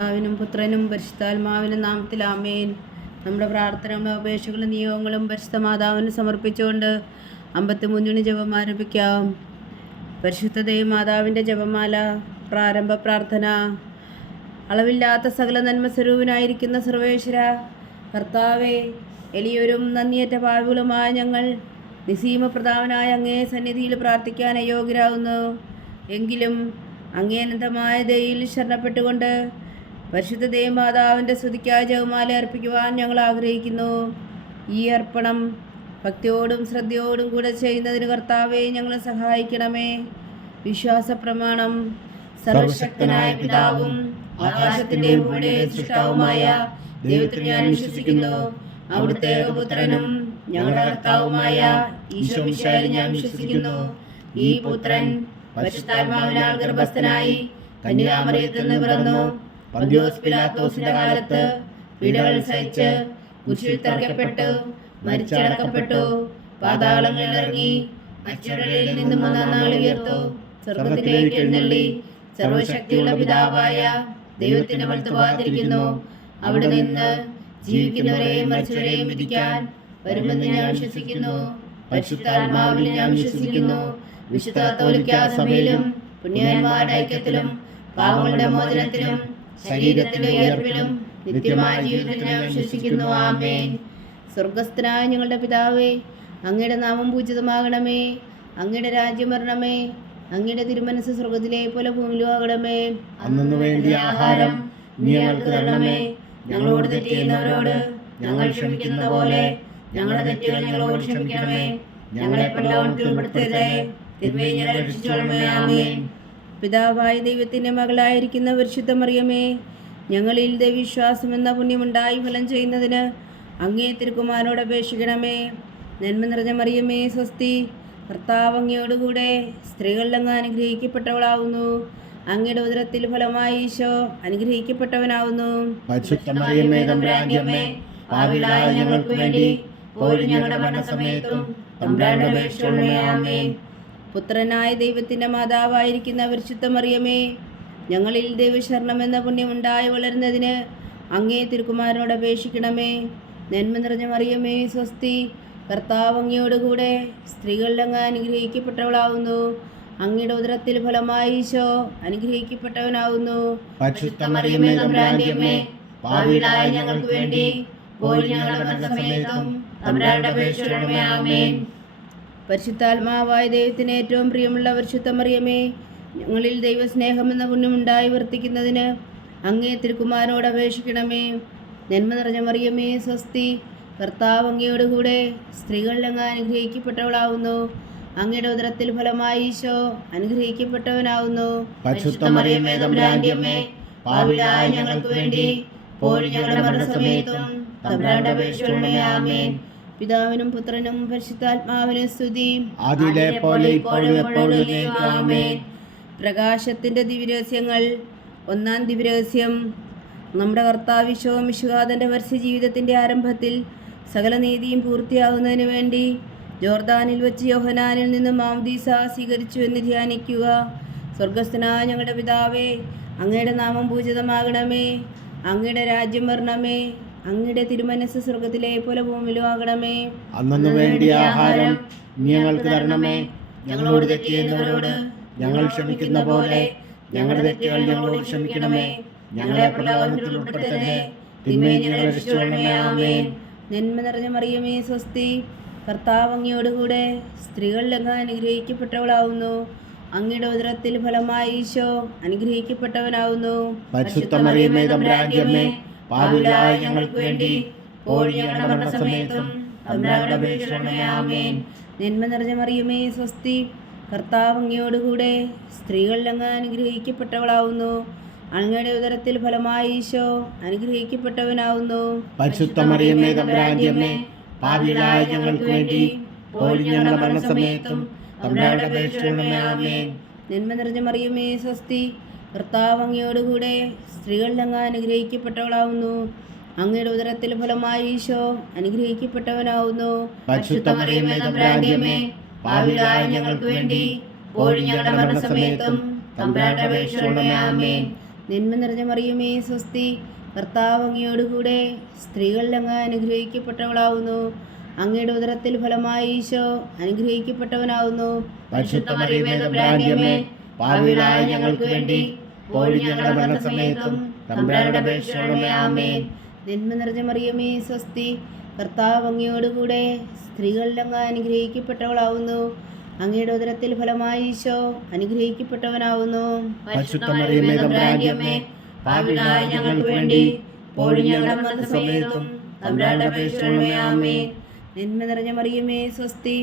പിതാവിനും പുത്രനും പരിശുദ്ധാത്മാവിനും നാമത്തിൽ ആമേൻ. നമ്മുടെ പ്രാർത്ഥനകളും അപേക്ഷകളും നിയോഗങ്ങളും പരിശുദ്ധ മാതാവിന് സമർപ്പിച്ചുകൊണ്ട് 53 ജപം ആരംഭിക്കാം. പരിശുദ്ധ മാതാവിൻ്റെ ജപമാല. പ്രാരംഭ പ്രാർത്ഥന. അളവില്ലാത്ത സകല നന്മ സ്വരൂപനായിരിക്കുന്ന സർവേശ്വര കർത്താവെ, എളിയൊരും നന്ദിയേറ്റ പാപികളുമായ ഞങ്ങൾ നിസീമപ്രധാവനായ അങ്ങേ സന്നിധിയിൽ പ്രാർത്ഥിക്കാൻ അയോഗ്യരാകുന്നു. എങ്കിലും അങ്ങേ അനന്തമായ ദയയിൽ ശരണപ്പെട്ടുകൊണ്ട് പരിശുദ്ധ മാതാവിൻ്റെ സ്തുതിക്കായി ജപമാല അർപ്പിക്കുവാൻ ഞങ്ങൾ ആഗ്രഹിക്കുന്നു. ഈ അർപ്പണം ഭക്തിയോടും ശ്രദ്ധയോടും കൂടെ ചെയ്യുന്നതിന് കർത്താവെ ഞങ്ങളെ സഹായിക്കണമേ. വിശ്വാസ പ്രമാണം. സർവശക്തനായ പിതാവും ആകാശത്തിൻ്റെ ഭൂമിയുടെ സൃഷ്ടാവുമായ ദൈവത്തിൽ ഞാൻ വിശ്വസിക്കുന്നു. അവിടുത്തെ ഏകപുത്രനും ഞങ്ങളുടെ കർത്താവുമായ ഈശോ മിശിഹായിൽ ഞാൻ വിശ്വസിക്കുന്നു. ഈ പുത്രൻ പരിശുദ്ധാത്മാവിനാൽ ഗർഭസ്ഥനായി കന്യകാമറിയത്തിൽ നിന്ന് പിറന്നു. പന്തിയോസ് പിലാത്തോസിന്റെ കാലത്ത് പീഡകൾ സഹിച്ച് കുരിശിൽ തറയ്ക്കപ്പെട്ടു, മരിച്ചടക്കപ്പെട്ടു, പാതാളങ്ങളിൽ ഇറങ്ങി, മരിച്ചവരിൽ നിന്നും 3-ാം നാൾ ഉയർത്തു, സ്വർഗ്ഗത്തിലേക്ക് എഴുന്നള്ളി, സർവശക്തിയുള്ള പിതാവായ ദൈവത്തിന്റെ വലത്തുഭാഗത്തിരിക്കുന്നു. അവിടെ നിന്ന് ജീവിക്കുന്നവരെയും മരിച്ചവരെയും വിധിക്കാൻ വരുമെന്ന് ഞാൻ വിശ്വസിക്കുന്നു. പരിശുദ്ധാത്മാവിൽ ഞാൻ വിശ്വസിക്കുന്നു. വിശുദ്ധ കത്തോലിക്കാ സഭയിലും പുണ്യവാന്മാരുടെ ഐക്യത്തിലും പാപങ്ങളുടെ മോചനത്തിലും ശരീരത്തിന്റെ ഉയർപ്പിലും നിത്യമായ ജീവിതത്തിൽ ഞാൻ വിശ്വസിക്കുന്നു. ആമേൻ. സ്വർഗസ്ഥനായ ഞങ്ങളുടെ പിതാവേ, അങ്ങയുടെ നാമം പൂജിതമാകണമേ. അങ്ങയുടെ രാജ്യം വരണമേ. അങ്ങയുടെ തിരുമനസ് സ്വർഗത്തിലെ പോലെ ഭൂമിയിലും ആകണമേ. അന്നു വേണ്ടിയ ആഹാരം ഞങ്ങൾക്ക് തരണമേ. ഞങ്ങളോട് തെറ്റ് ചെയ്യുന്നവരോട് ഞങ്ങൾ ക്ഷമിക്കുന്ന പോലെ ഞങ്ങളുടെ തെറ്റുകൾ ഞങ്ങളോട് ക്ഷമിക്കണമേ. ഞങ്ങളെ പ്രലോഭനത്തിൽ ഉൾപ്പെടുത്തരുതേ, തിന്മയിൽ ഞങ്ങളെ രക്ഷിച്ചുകൊള്ളണമേ. ആമേൻ. പിതാവായ ദൈവത്തിൻ്റെ മകളായിരിക്കുന്ന പരിശുദ്ധ മറിയമേ, ഞങ്ങളിൽ ദൈവവിശ്വാസം എന്ന പുണ്യമുണ്ടായി ഫലം ചെയ്യുന്നതിന് അങ്ങേ തിരുക്കുമാരനോട് അപേക്ഷിക്കണമേ. നന്മ നിറഞ്ഞ മറിയമേ, സ്വസ്തി. കർത്താവ് അങ്ങയോടുകൂടെ സ്ത്രീകളിൽ അങ്ങ് അനുഗ്രഹിക്കപ്പെട്ടവളാവുന്നു. അങ്ങയുടെ ഉദരത്തിൽ ഫലമായി ഈശോ അനുഗ്രഹിക്കപ്പെട്ടവനാവുന്നു. പരിശുദ്ധ മറിയമേ, തമ്പുരാന്റെ അമ്മേ, പാപികളായ ഞങ്ങൾക്ക് വേണ്ടി ഇപ്പോഴും ഞങ്ങളുടെ മരണസമയത്തും തമ്പുരാനോട് അപേക്ഷിക്കണമേ. ആമേൻ. പുത്രനായ ദൈവത്തിൻ്റെ മാതാവായിരിക്കുന്ന പരിശുദ്ധ മറിയമേ, ഞങ്ങളിൽ ദൈവശരണം എന്ന പുണ്യമുണ്ടായി വളരുന്നതിന് അങ്ങേ തിരുക്കുമാരനോട് അപേക്ഷിക്കണമേ. നന്മ നിറഞ്ഞ മറിയമേ, സ്വസ്തി. കർത്താവ് അങ്ങയോടുകൂടെ സ്ത്രീകളിൽ അങ്ങ് അനുഗ്രഹിക്കപ്പെട്ടവളാവുന്നു. അങ്ങയുടെ ഉദരത്തിൽ ഫലമായി ഈശോ അനുഗ്രഹിക്കപ്പെട്ടവനാവുന്നു. പരിശുദ്ധ മറിയമേ, തമ്പുരാന്റെ അമ്മേ, പാപികളായ ഞങ്ങൾക്ക് വേണ്ടി ഇപ്പോഴും ഞങ്ങളുടെ മരണസമയത്തും തമ്പുരാനോട് അപേക്ഷിക്കണമേ. ആമേൻ. പരിശുദ്ധാത്മാവായ ദൈവത്തിന് ഏറ്റവും പ്രിയമുള്ള പരിശുദ്ധ മറിയമേ, ഞങ്ങളിൽ ദൈവസ്നേഹം എന്ന പുണ്യമുണ്ടായി വർത്തിക്കുന്നതിന് അങ്ങേ തിരുക്കുമാരനോട് അപേക്ഷിക്കണമേ. നന്മ നിറഞ്ഞ മറിയമേ, സ്വസ്തി. കർത്താവ് അങ്ങയോടുകൂടെ സ്ത്രീകളിൽ അങ്ങ് അനുഗ്രഹിക്കപ്പെട്ടവളാവുന്നു. അങ്ങയുടെ ഉദരത്തിൽ ഫലമായി ഈശോ അനുഗ്രഹിക്കപ്പെട്ടവനാവുന്നു. പരിശുദ്ധ മറിയമേ, തമ്പുരാന്റെ അമ്മേ, പാപികളായ ഞങ്ങൾക്ക് വേണ്ടി ഇപ്പോഴും ഞങ്ങളുടെ മരണസമയത്തും തമ്പുരാനോട് അപേക്ഷിക്കണമേ. ആമേൻ. പിതാവിനും പുത്രനും പരിശുദ്ധാത്മാവിനും സ്തുതി. ആദിയിലെ പോലെ ഇപ്പോഴും എപ്പോഴും ആമേൻ. പ്രകാശത്തിൻ്റെ ദിവ്യരഹസ്യങ്ങൾ. 1-ാം ദിവ്യരഹസ്യം. നമ്മുടെ കർത്താവ് ഈശോ മിശിഹായുടെ പരസ്യ ജീവിതത്തിൻ്റെ ആരംഭത്തിൽ സകല നീതിയും പൂർത്തിയാകുന്നതിന് വേണ്ടി ജോർദാനിൽ വെച്ച് യോഹന്നാനിൽ നിന്ന് മാമോദീസ സ്വീകരിച്ചു എന്ന് ധ്യാനിക്കുക. സ്വർഗസ്ഥനായ ഞങ്ങളുടെ പിതാവേ, അങ്ങയുടെ നാമം പൂജിതമാകണമേ. അങ്ങയുടെ രാജ്യം വരണമേ. അങ്ങയുടെ തിരുമനസ് സ്വർഗത്തിലെ പോലെ ഭൂമിയിലും ആകണമേ. അന്നു വേണ്ടിയ ആഹാരം ഞങ്ങൾക്ക് തരണമേ. ഞങ്ങളോട് തെറ്റ് ചെയ്യുന്നവരോട് ഞങ്ങൾ ക്ഷമിക്കുന്ന പോലെ ഞങ്ങളുടെ തെറ്റുകൾ ഞങ്ങളോട് ക്ഷമിക്കണമേ. ഞങ്ങളെ പ്രലോഭനത്തിൽ ഉൾപ്പെടുത്തരുതേ, തിന്മയിൽ ഞങ്ങളെ രക്ഷിച്ചുകൊള്ളണമേ. ആമേൻ. നന്മ നിറഞ്ഞ മറിയമേ, സ്വസ്തി. കർത്താവ് അങ്ങയോടുകൂടെ സ്ത്രീകളിൽ അങ്ങ് അനുഗ്രഹിക്കപ്പെട്ടവളാവുന്നു. അങ്ങയുടെ ഉദരത്തിൽ ഫലമായി ഈശോ അനുഗ്രഹിക്കപ്പെട്ടവനാവുന്നു. പരിശുദ്ധ മറിയമേ, തമ്പുരാന്റെ അമ്മേ, പാപികളായ ഞങ്ങൾക്ക് വേണ്ടി ഇപ്പോഴും ഞങ്ങളുടെ മരണസമയത്തും തമ്പുരാനോട് അപേക്ഷിക്കണമേ. ആമേൻ. നന്മ നിറഞ്ഞ മറിയമേ, സ്വസ്തി. കർത്താവ് അങ്ങയോടുകൂടെ സ്ത്രീകളിൽ അങ്ങ് അനുഗ്രഹിക്കപ്പെട്ടവളാവുന്നു. അങ്ങയുടെ ഉദരത്തിൽ ഫലമായി ഈശോ അനുഗ്രഹിക്കപ്പെട്ടവനാവുന്നു. പരിശുദ്ധ മറിയമേ, തമ്പുരാന്റെ അമ്മേ, പാപികളായ ഞങ്ങൾക്ക് വേണ്ടി ഇപ്പോഴും ഞങ്ങളുടെ മരണസമയത്തും തമ്പുരാനോട് അപേക്ഷിക്കണമേ. ആമേൻ. നന്മ നിറഞ്ഞ മറിയമേ, സ്വസ്തി. കർത്താവ് അങ്ങയോടുകൂടെ സ്ത്രീകളിൽ അങ്ങ് അനുഗ്രഹിക്കപ്പെട്ടവളാവുന്നു. അങ്ങയുടെ ഉദരത്തിൽ ഫലമായി ഈശോ അനുഗ്രഹിക്കപ്പെട്ടവനാവുന്നു. പരിശുദ്ധ മറിയമേ, തമ്പുരാന്റെ അമ്മേ, പാപികളായ ഞങ്ങൾക്ക് വേണ്ടി ഇപ്പോഴും ഞങ്ങളുടെ മരണസമയത്തും തമ്പുരാന്റെ അപേക്ഷിക്കണമേ. ആമേൻ. നന്മ നിറഞ്ഞ മറിയമേ സ്വസ്തി, കർത്താവ് അങ്ങയോടുകൂടെ സ്ത്രീകളിൽ അങ്ങ് അനുഗ്രഹിക്കപ്പെട്ടവളാവുന്നു. അങ്ങയുടെ ഉദരത്തിൽ ഫലമായി ഈശോ അനുഗ്രഹിക്കപ്പെട്ടവനാവുന്നു. പരിശുദ്ധ മറിയമേ തമ്പുരാന്റെ അമ്മേ, പാപികളായ ഞങ്ങൾക്ക് വേണ്ടി ഇപ്പോഴും ഞങ്ങളുടെ മരണസമയത്തും തമ്പുരാനോട് അപേക്ഷിക്കണമേ. ആമേൻ. നന്മ നിറഞ്ഞ മറിയമേ സ്വസ്തി, കർത്താവ് അങ്ങയോടുകൂടെ സ്ത്രീകളിൽ അങ്ങ് അനുഗ്രഹിക്കപ്പെട്ടവളാവുന്നു. അങ്ങയുടെ ഉദരത്തിൽ ഫലമായി ഈശോ അനുഗ്രഹിക്കപ്പെട്ടവനാവുന്നു. പരിശുദ്ധ മറിയമേ തമ്പുരാന്റെ അമ്മേ, പാപികളായ ഞങ്ങൾക്ക് വേണ്ടി ഇപ്പോഴും ഞങ്ങളുടെ മരണസമയത്തും തമ്പുരാനോട് അപേക്ഷിക്കണമേ. ആമേൻ. നന്മ നിറഞ്ഞ മറിയമേ സ്വസ്തി,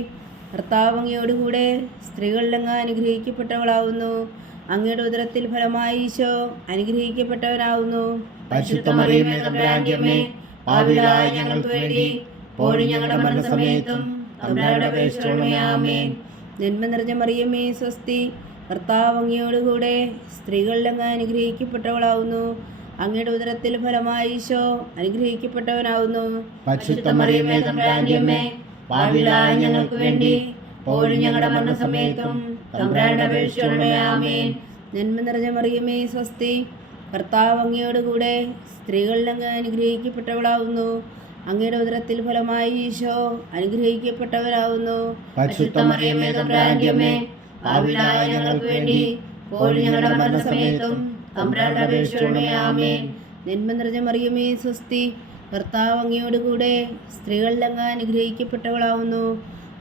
കർത്താവ് അങ്ങയോടുകൂടെ സ്ത്രീകളിൽ അങ്ങ് അനുഗ്രഹിക്കപ്പെട്ടവളാവുന്നു. അങ്ങയുടെ ഉദരത്തിൽ ഫലമായി ഈശോ അനുഗ്രഹിക്കപ്പെട്ടവനാവുന്നു. പരിശുദ്ധ മറിയമേ തമ്പുരാന്റെ അമ്മേ, പാപികളായ ഞങ്ങൾക്ക് വേണ്ടി ഇപ്പോഴും ഞങ്ങളുടെ മരണസമയത്തും തമ്പുരാനോട് അപേക്ഷിക്കണമേ. ആമേൻ. നന്മ നിറഞ്ഞ മറിയമേ സ്വസ്തി, കർത്താവ് അങ്ങയോടുകൂടെ സ്ത്രീകളിൽ അങ്ങ് അനുഗ്രഹിക്കപ്പെട്ടവളാവുന്നു. അങ്ങയുടെ ഉദരത്തിൽ ഫലമായി ഈശോ അനുഗ്രഹിക്കപ്പെട്ടവനാവുന്നു. പരിശുദ്ധ മറിയമേ തമ്പുരാന്റെ അമ്മേ, പാപികളായ ഞങ്ങൾക്ക് വേണ്ടി ഇപ്പോഴും ഞങ്ങളുടെ മരണസമയത്തും തമ്പുരാനോട് അപേക്ഷിക്കണമേ. ആമേൻ. നന്മ നിറഞ്ഞ മറിയമേ സ്വസ്തി, കർത്താവ് അങ്ങയോടുകൂടെ സ്ത്രീകളിൽ അങ്ങ് അനുഗ്രഹിക്കപ്പെട്ടവളാവുന്നു. അങ്ങയുടെ ഉദരത്തിൽ ഫലമായി ഈശോ അനുഗ്രഹിക്കപ്പെട്ടവനാവുന്നു. പരിശുദ്ധ മറിയമേ തമ്പുരാന്റെ അമ്മേ, പാപികളായ ഞങ്ങൾക്ക് വേണ്ടി ഇപ്പോഴും ഞങ്ങളുടെ മരണസമയത്തും തമ്പുരാനോട് അപേക്ഷിക്കണമേ. ആമേൻ. നന്മ നിറഞ്ഞ മറിയമേ സ്വസ്തി, കർത്താവ് അങ്ങയോടുകൂടെ സ്ത്രീകളിൽ അങ്ങ് അനുഗ്രഹിക്കപ്പെട്ടവളാവുന്നു.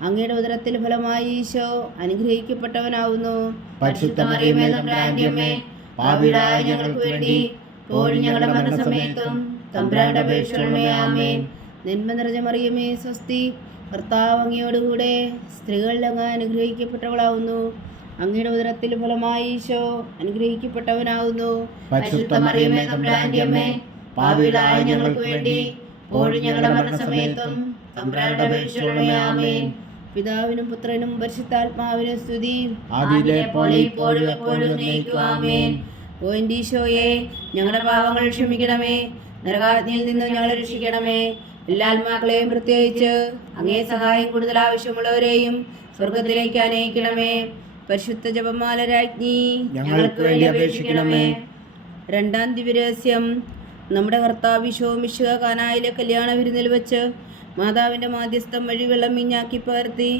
അങ്ങയുടെ ഉദരത്തിൽ ഫലമായി ഈശോ അനുഗ്രഹിക്കപ്പെട്ടവനാവുന്നു. പരിശുദ്ധ മറിയമേ തമ്പുരാന്റെ അമ്മേ, പാപികളായ ഞങ്ങൾക്ക് വേണ്ടി ഇപ്പോഴും ഞങ്ങളുടെ മരണസമയത്തും തമ്പുരാനോട് അപേക്ഷിക്കണമേ. ആമേൻ. നന്മ നിറഞ്ഞ മറിയമേ സ്വസ്തി, കർത്താവ് അങ്ങയോടുകൂടെ സ്ത്രീകളിൽ അങ്ങ് അനുഗ്രഹിക്കപ്പെട്ടവളാവുന്നു. അങ്ങയുടെ ഉദരത്തിൽ ഫലമായി ഈശോ അനുഗ്രഹിക്കപ്പെട്ടവനാവുന്നു. പരിശുദ്ധ മറിയമേ തമ്പുരാന്റെ അമ്മേ, പാപികളായ ഞങ്ങൾക്ക് വേണ്ടി ഇപ്പോഴും ഞങ്ങളുടെ മരണസമയത്തും തമ്പുരാനോട് അപേക്ഷിക്കണമേ. ആമേൻ. പിതാവിനും പുത്രനും പരിശുദ്ധാത്മാവിനും സ്തുതി. ആദിയിലെ പോലെ ഇപ്പോഴും എപ്പോഴും എന്നേക്കും. ആമേൻ. ഓ എൻ്റെ ഈശോയെ, ഞങ്ങളുടെ പാപങ്ങൾ ക്ഷമിക്കണമേ, നരകാഗ്നിയിൽ നിന്ന് ഞങ്ങളെ രക്ഷിക്കണമേ. എല്ലാ ആത്മാക്കളെയും പ്രത്യേകിച്ച് അങ്ങേ സഹായം കൂടുതൽ ആവശ്യമുള്ളവരെയും സ്വർഗത്തിലേക്ക് അനയിക്കണമേ. പരിശുദ്ധ ജപമാല രാജ്ഞി, ഞങ്ങൾക്ക് വേണ്ടി അപേക്ഷിക്കണമേ. രണ്ടാം ദിവ്യരഹസ്യം. നമ്മുടെ കർത്താവ് ഈശോ മിശിഹ കാനായിലെ കല്യാണ വിരുന്നിൽ വെച്ച് മാതാവിൻ്റെ മാധ്യസ്ഥം വഴി വെള്ളം വീഞ്ഞാക്കി പകർത്തി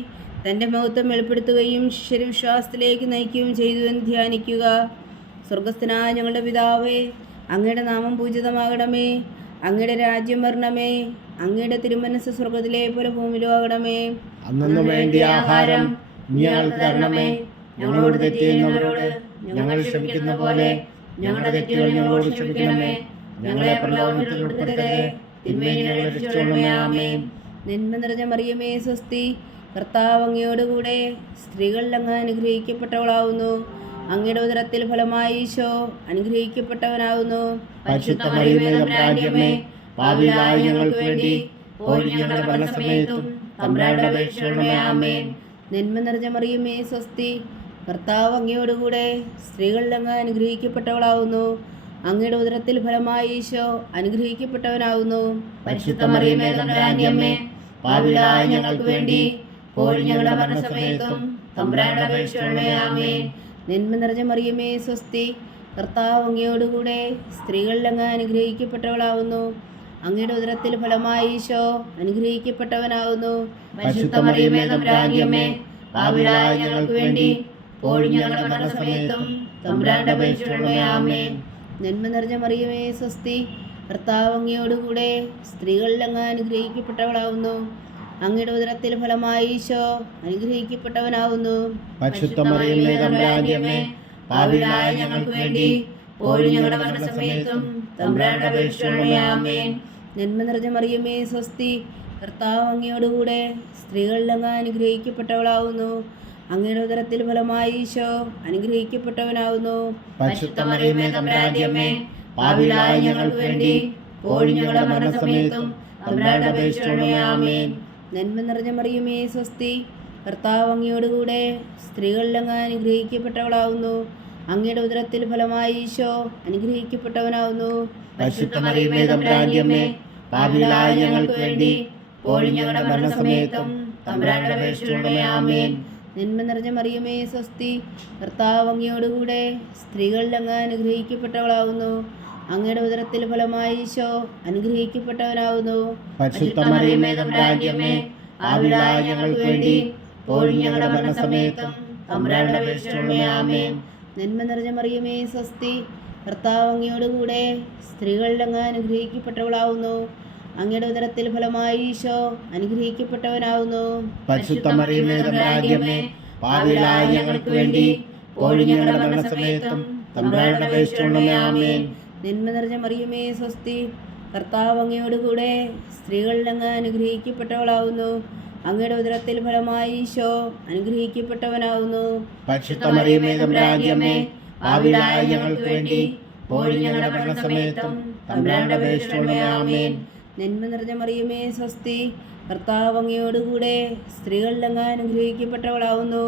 തൻ്റെ മഹത്വം വെളിപ്പെടുത്തുകയും ശിഷ്യരെ വിശ്വാസത്തിലേക്ക് നയിക്കുകയും ചെയ്തു എന്ന് ധ്യാനിക്കുക. സ്വർഗസ്ഥനായ ഞങ്ങളുടെ പിതാവേ, അങ്ങയുടെ നാമം പൂജിതമാകണമേ. അങ്ങയുടെ രാജ്യം വരണമേ. അങ്ങയുടെ തിരുമനസ്സ് സ്വർഗത്തിലെ പോലെ ഭൂമിയിലും ആകണമേ. അന്നു വേണ്ടിയ ആഹാരം ഞങ്ങൾക്ക് തരണമേ. ഞങ്ങളോട് തെറ്റ് ചെയ്യുന്നവരോട് ഞങ്ങൾ ക്ഷമിക്കുന്ന പോലെ ഞങ്ങളുടെ തെറ്റുകൾ ഞങ്ങളോട് ക്ഷമിക്കണമേ. ഞങ്ങളെ പ്രലോഭനത്തിൽ ഉൾപ്പെടുത്തരുതേ, തിന്മയിൽ ഞങ്ങളെ രക്ഷിക്കണമേ. ആമേൻ. നന്മ നിറഞ്ഞ മറിയമേ സ്വസ്തി, കർത്താവ് അങ്ങയോടുകൂടെ സ്ത്രീകളിൽ അങ്ങ് അനുഗ്രഹിക്കപ്പെട്ടവളാവുന്നു. അങ്ങയുടെ ഉദരത്തിൽ ഫലമായി ഈശോ അനുഗ്രഹിക്കപ്പെട്ടവനാവുന്നു. പരിശുദ്ധ മറിയമേ തമ്പുരാന്റെ അമ്മേ, പാപികളായ ഞങ്ങൾക്ക് വേണ്ടി ഇപ്പോഴും ഞങ്ങളുടെ മരണസമയത്തും തമ്പുരാനോട് അപേക്ഷിക്കണമേ. ആമേൻ. നന്മ നിറഞ്ഞ മറിയമേ സ്വസ്തി, കർത്താവ് അങ്ങയോടുകൂടെ സ്ത്രീകളിൽ അങ്ങ് അനുഗ്രഹിക്കപ്പെട്ടവളാവുന്നു. അങ്ങയുടെ ഉദരത്തിൽ ഫലമായി ഈശോ അനുഗ്രഹിക്കപ്പെട്ടവനാവുന്നു. പരിശുദ്ധ മറിയമേ തമ്പുരാന്റെ അമ്മേ, പാപികളായ ഞങ്ങൾക്ക് വേണ്ടി ഇപ്പോഴും ഞങ്ങളുടെ മരണസമയത്തും തമ്പുരാനോട് അപേക്ഷിക്കണമേ. ആമേൻ. നന്മ നിറഞ്ഞ മറിയമേ സ്വസ്തി, കർത്താവ് അങ്ങയോടുകൂടെ സ്ത്രീകളിൽ അങ്ങ് അനുഗ്രഹിക്കപ്പെട്ടവളാവുന്നു. അങ്ങയുടെ ഉദരത്തിൽ ഫലമായി ഈശോ അനുഗ്രഹിക്കപ്പെട്ടവനാവുന്നു. പരിശുദ്ധ മറിയമേ തമ്പുരാന്റെ അമ്മേ, പാപികളായ ഞങ്ങൾക്ക് വേണ്ടി ഇപ്പോഴും ഞങ്ങളുടെ മരണസമയത്തും തമ്പുരാനോട് അപേക്ഷിക്കണമേ. ആമേൻ. നന്മ നിറഞ്ഞ മറിയമേ സ്വസ്തി, കർത്താവ് അങ്ങയോടുകൂടെ സ്ത്രീകളിൽ അങ്ങ് അനുഗ്രഹിക്കപ്പെട്ടവളാവുന്നു. അങ്ങയുടെ ഉദരത്തിൽ ഫലമായി ഈശോ അനുഗ്രഹിക്കപ്പെട്ടവനാവുന്നു. പരിശുദ്ധ മറിയമേ തമ്പുരാന്റെ അമ്മേ, പാപികളായ ഞങ്ങൾക്ക് വേണ്ടി ഇപ്പോഴും ഞങ്ങളുടെ മരണസമയത്തും തമ്പുരാനോട് അപേക്ഷിക്കണമേ. ആമേൻ. നന്മ നിറഞ്ഞ മറിയമേ സ്വസ്തി, കർത്താവ് അങ്ങയോടുകൂടെ സ്ത്രീകളിൽ അങ്ങ് അനുഗ്രഹിക്കപ്പെട്ടവളാവുന്നു. അങ്ങയുടെ ഉദരത്തിൽ ഫലമായി ഈശോ അനുഗ്രഹിക്കപ്പെട്ടവനാവുന്നു. പരിശുദ്ധ മറിയമേ തമ്പുരാന്റെ അമ്മേ, പാപികളായ ഞങ്ങൾക്ക് വേണ്ടി ഇപ്പോഴും ഞങ്ങളുടെ മരണസമയത്തും തമ്പുരാനോട് അപേക്ഷിക്കണമേ. ആമേൻ. നന്മ നിറഞ്ഞ മറിയമേ സ്വസ്തി, കർത്താവ് അങ്ങയോടുകൂടെ സ്ത്രീകളിൽ അങ്ങ് അനുഗ്രഹിക്കപ്പെട്ടവളാവുന്നു. അങ്ങയുടെ ഉദരത്തിൽ ഫലമായി ഈശോ അനുഗ്രഹിക്കപ്പെട്ടവനാവുന്നു. പരിശുദ്ധ മറിയമേ തമ്പുരാന്റെ അമ്മേ, പാപികളായ ഞങ്ങൾക്ക് വേണ്ടി ഇപ്പോഴും ഞങ്ങളുടെ മരണസമയത്തും തമ്പുരാനോട് അപേക്ഷിക്കണമേ. ആമേൻ. നന്മ നിറഞ്ഞ മറിയമേ സ്വസ്തി, കർത്താവ് അങ്ങയോടുകൂടെ സ്ത്രീകളിൽ അങ്ങ് അനുഗ്രഹിക്കപ്പെട്ടവളാവുന്നു. അങ്ങയുടെ ഉദരത്തിൽ ഫലമായി ഈശോ അനുഗ്രഹിക്കപ്പെട്ടവനാവുന്നു. പരിശുദ്ധ മറിയമേ തമ്പുരാന്റെ അമ്മേ, പാപികളായ ഞങ്ങൾക്ക് വേണ്ടി ഇപ്പോഴും ഞങ്ങളുടെ മരണസമയത്തും തമ്പുരാന്റെ അപേക്ഷിച്ചുകൊള്ളണമേ. ആമേൻ. നന്മ നിറഞ്ഞ മറിയമേ സ്വസ്തി, കർത്താവ് അങ്ങയോടുകൂടെ സ്ത്രീകളിൽ അങ്ങ് അനുഗ്രഹിക്കപ്പെട്ടവളാവുന്നു. അങ്ങയുടെ ഉദരത്തിൽ ഫലമായി ഈശോ അനുഗ്രഹിക്കപ്പെട്ടവനാവുന്നു. പരിശുദ്ധ മറിയമേ തമ്പുരാന്റെ അമ്മേ, പാപികളായ ഞങ്ങൾക്ക് വേണ്ടി ഇപ്പോഴും ഞങ്ങളുടെ മരണസമയത്തും തമ്പുരാന്റെ അപേക്ഷിച്ചുകൊള്ളണമേ. ആമേൻ. നന്മ നിറഞ്ഞ മറിയമേ സ്വസ്തി, കർത്താവ് അങ്ങയോടുകൂടെ സ്ത്രീകളിൽ അങ്ങ് അനുഗ്രഹിക്കപ്പെട്ടവളാവുന്നു. അങ്ങയുടെ ഉദരത്തിൽ ഫലമായി ഈശോ അനുഗ്രഹിക്കപ്പെട്ടവനാവുന്നു. പരിശുദ്ധ മറിയമേ തമ്പുരാന്റെ അമ്മേ, പാപികളായ ഞങ്ങൾക്ക് വേണ്ടി ഇപ്പോഴും ഞങ്ങളുടെ മരണസമയത്തും തമ്പുരാന്റെ അപേക്ഷിച്ചുകൊള്ളണമേ. ആമേൻ. നന്മ നിറഞ്ഞ മറിയമേ സ്വസ്തി, കർത്താവ് അങ്ങയോടുകൂടെ സ്ത്രീകളിൽ അങ്ങ് അനുഗ്രഹിക്കപ്പെട്ടവളാവുന്നു.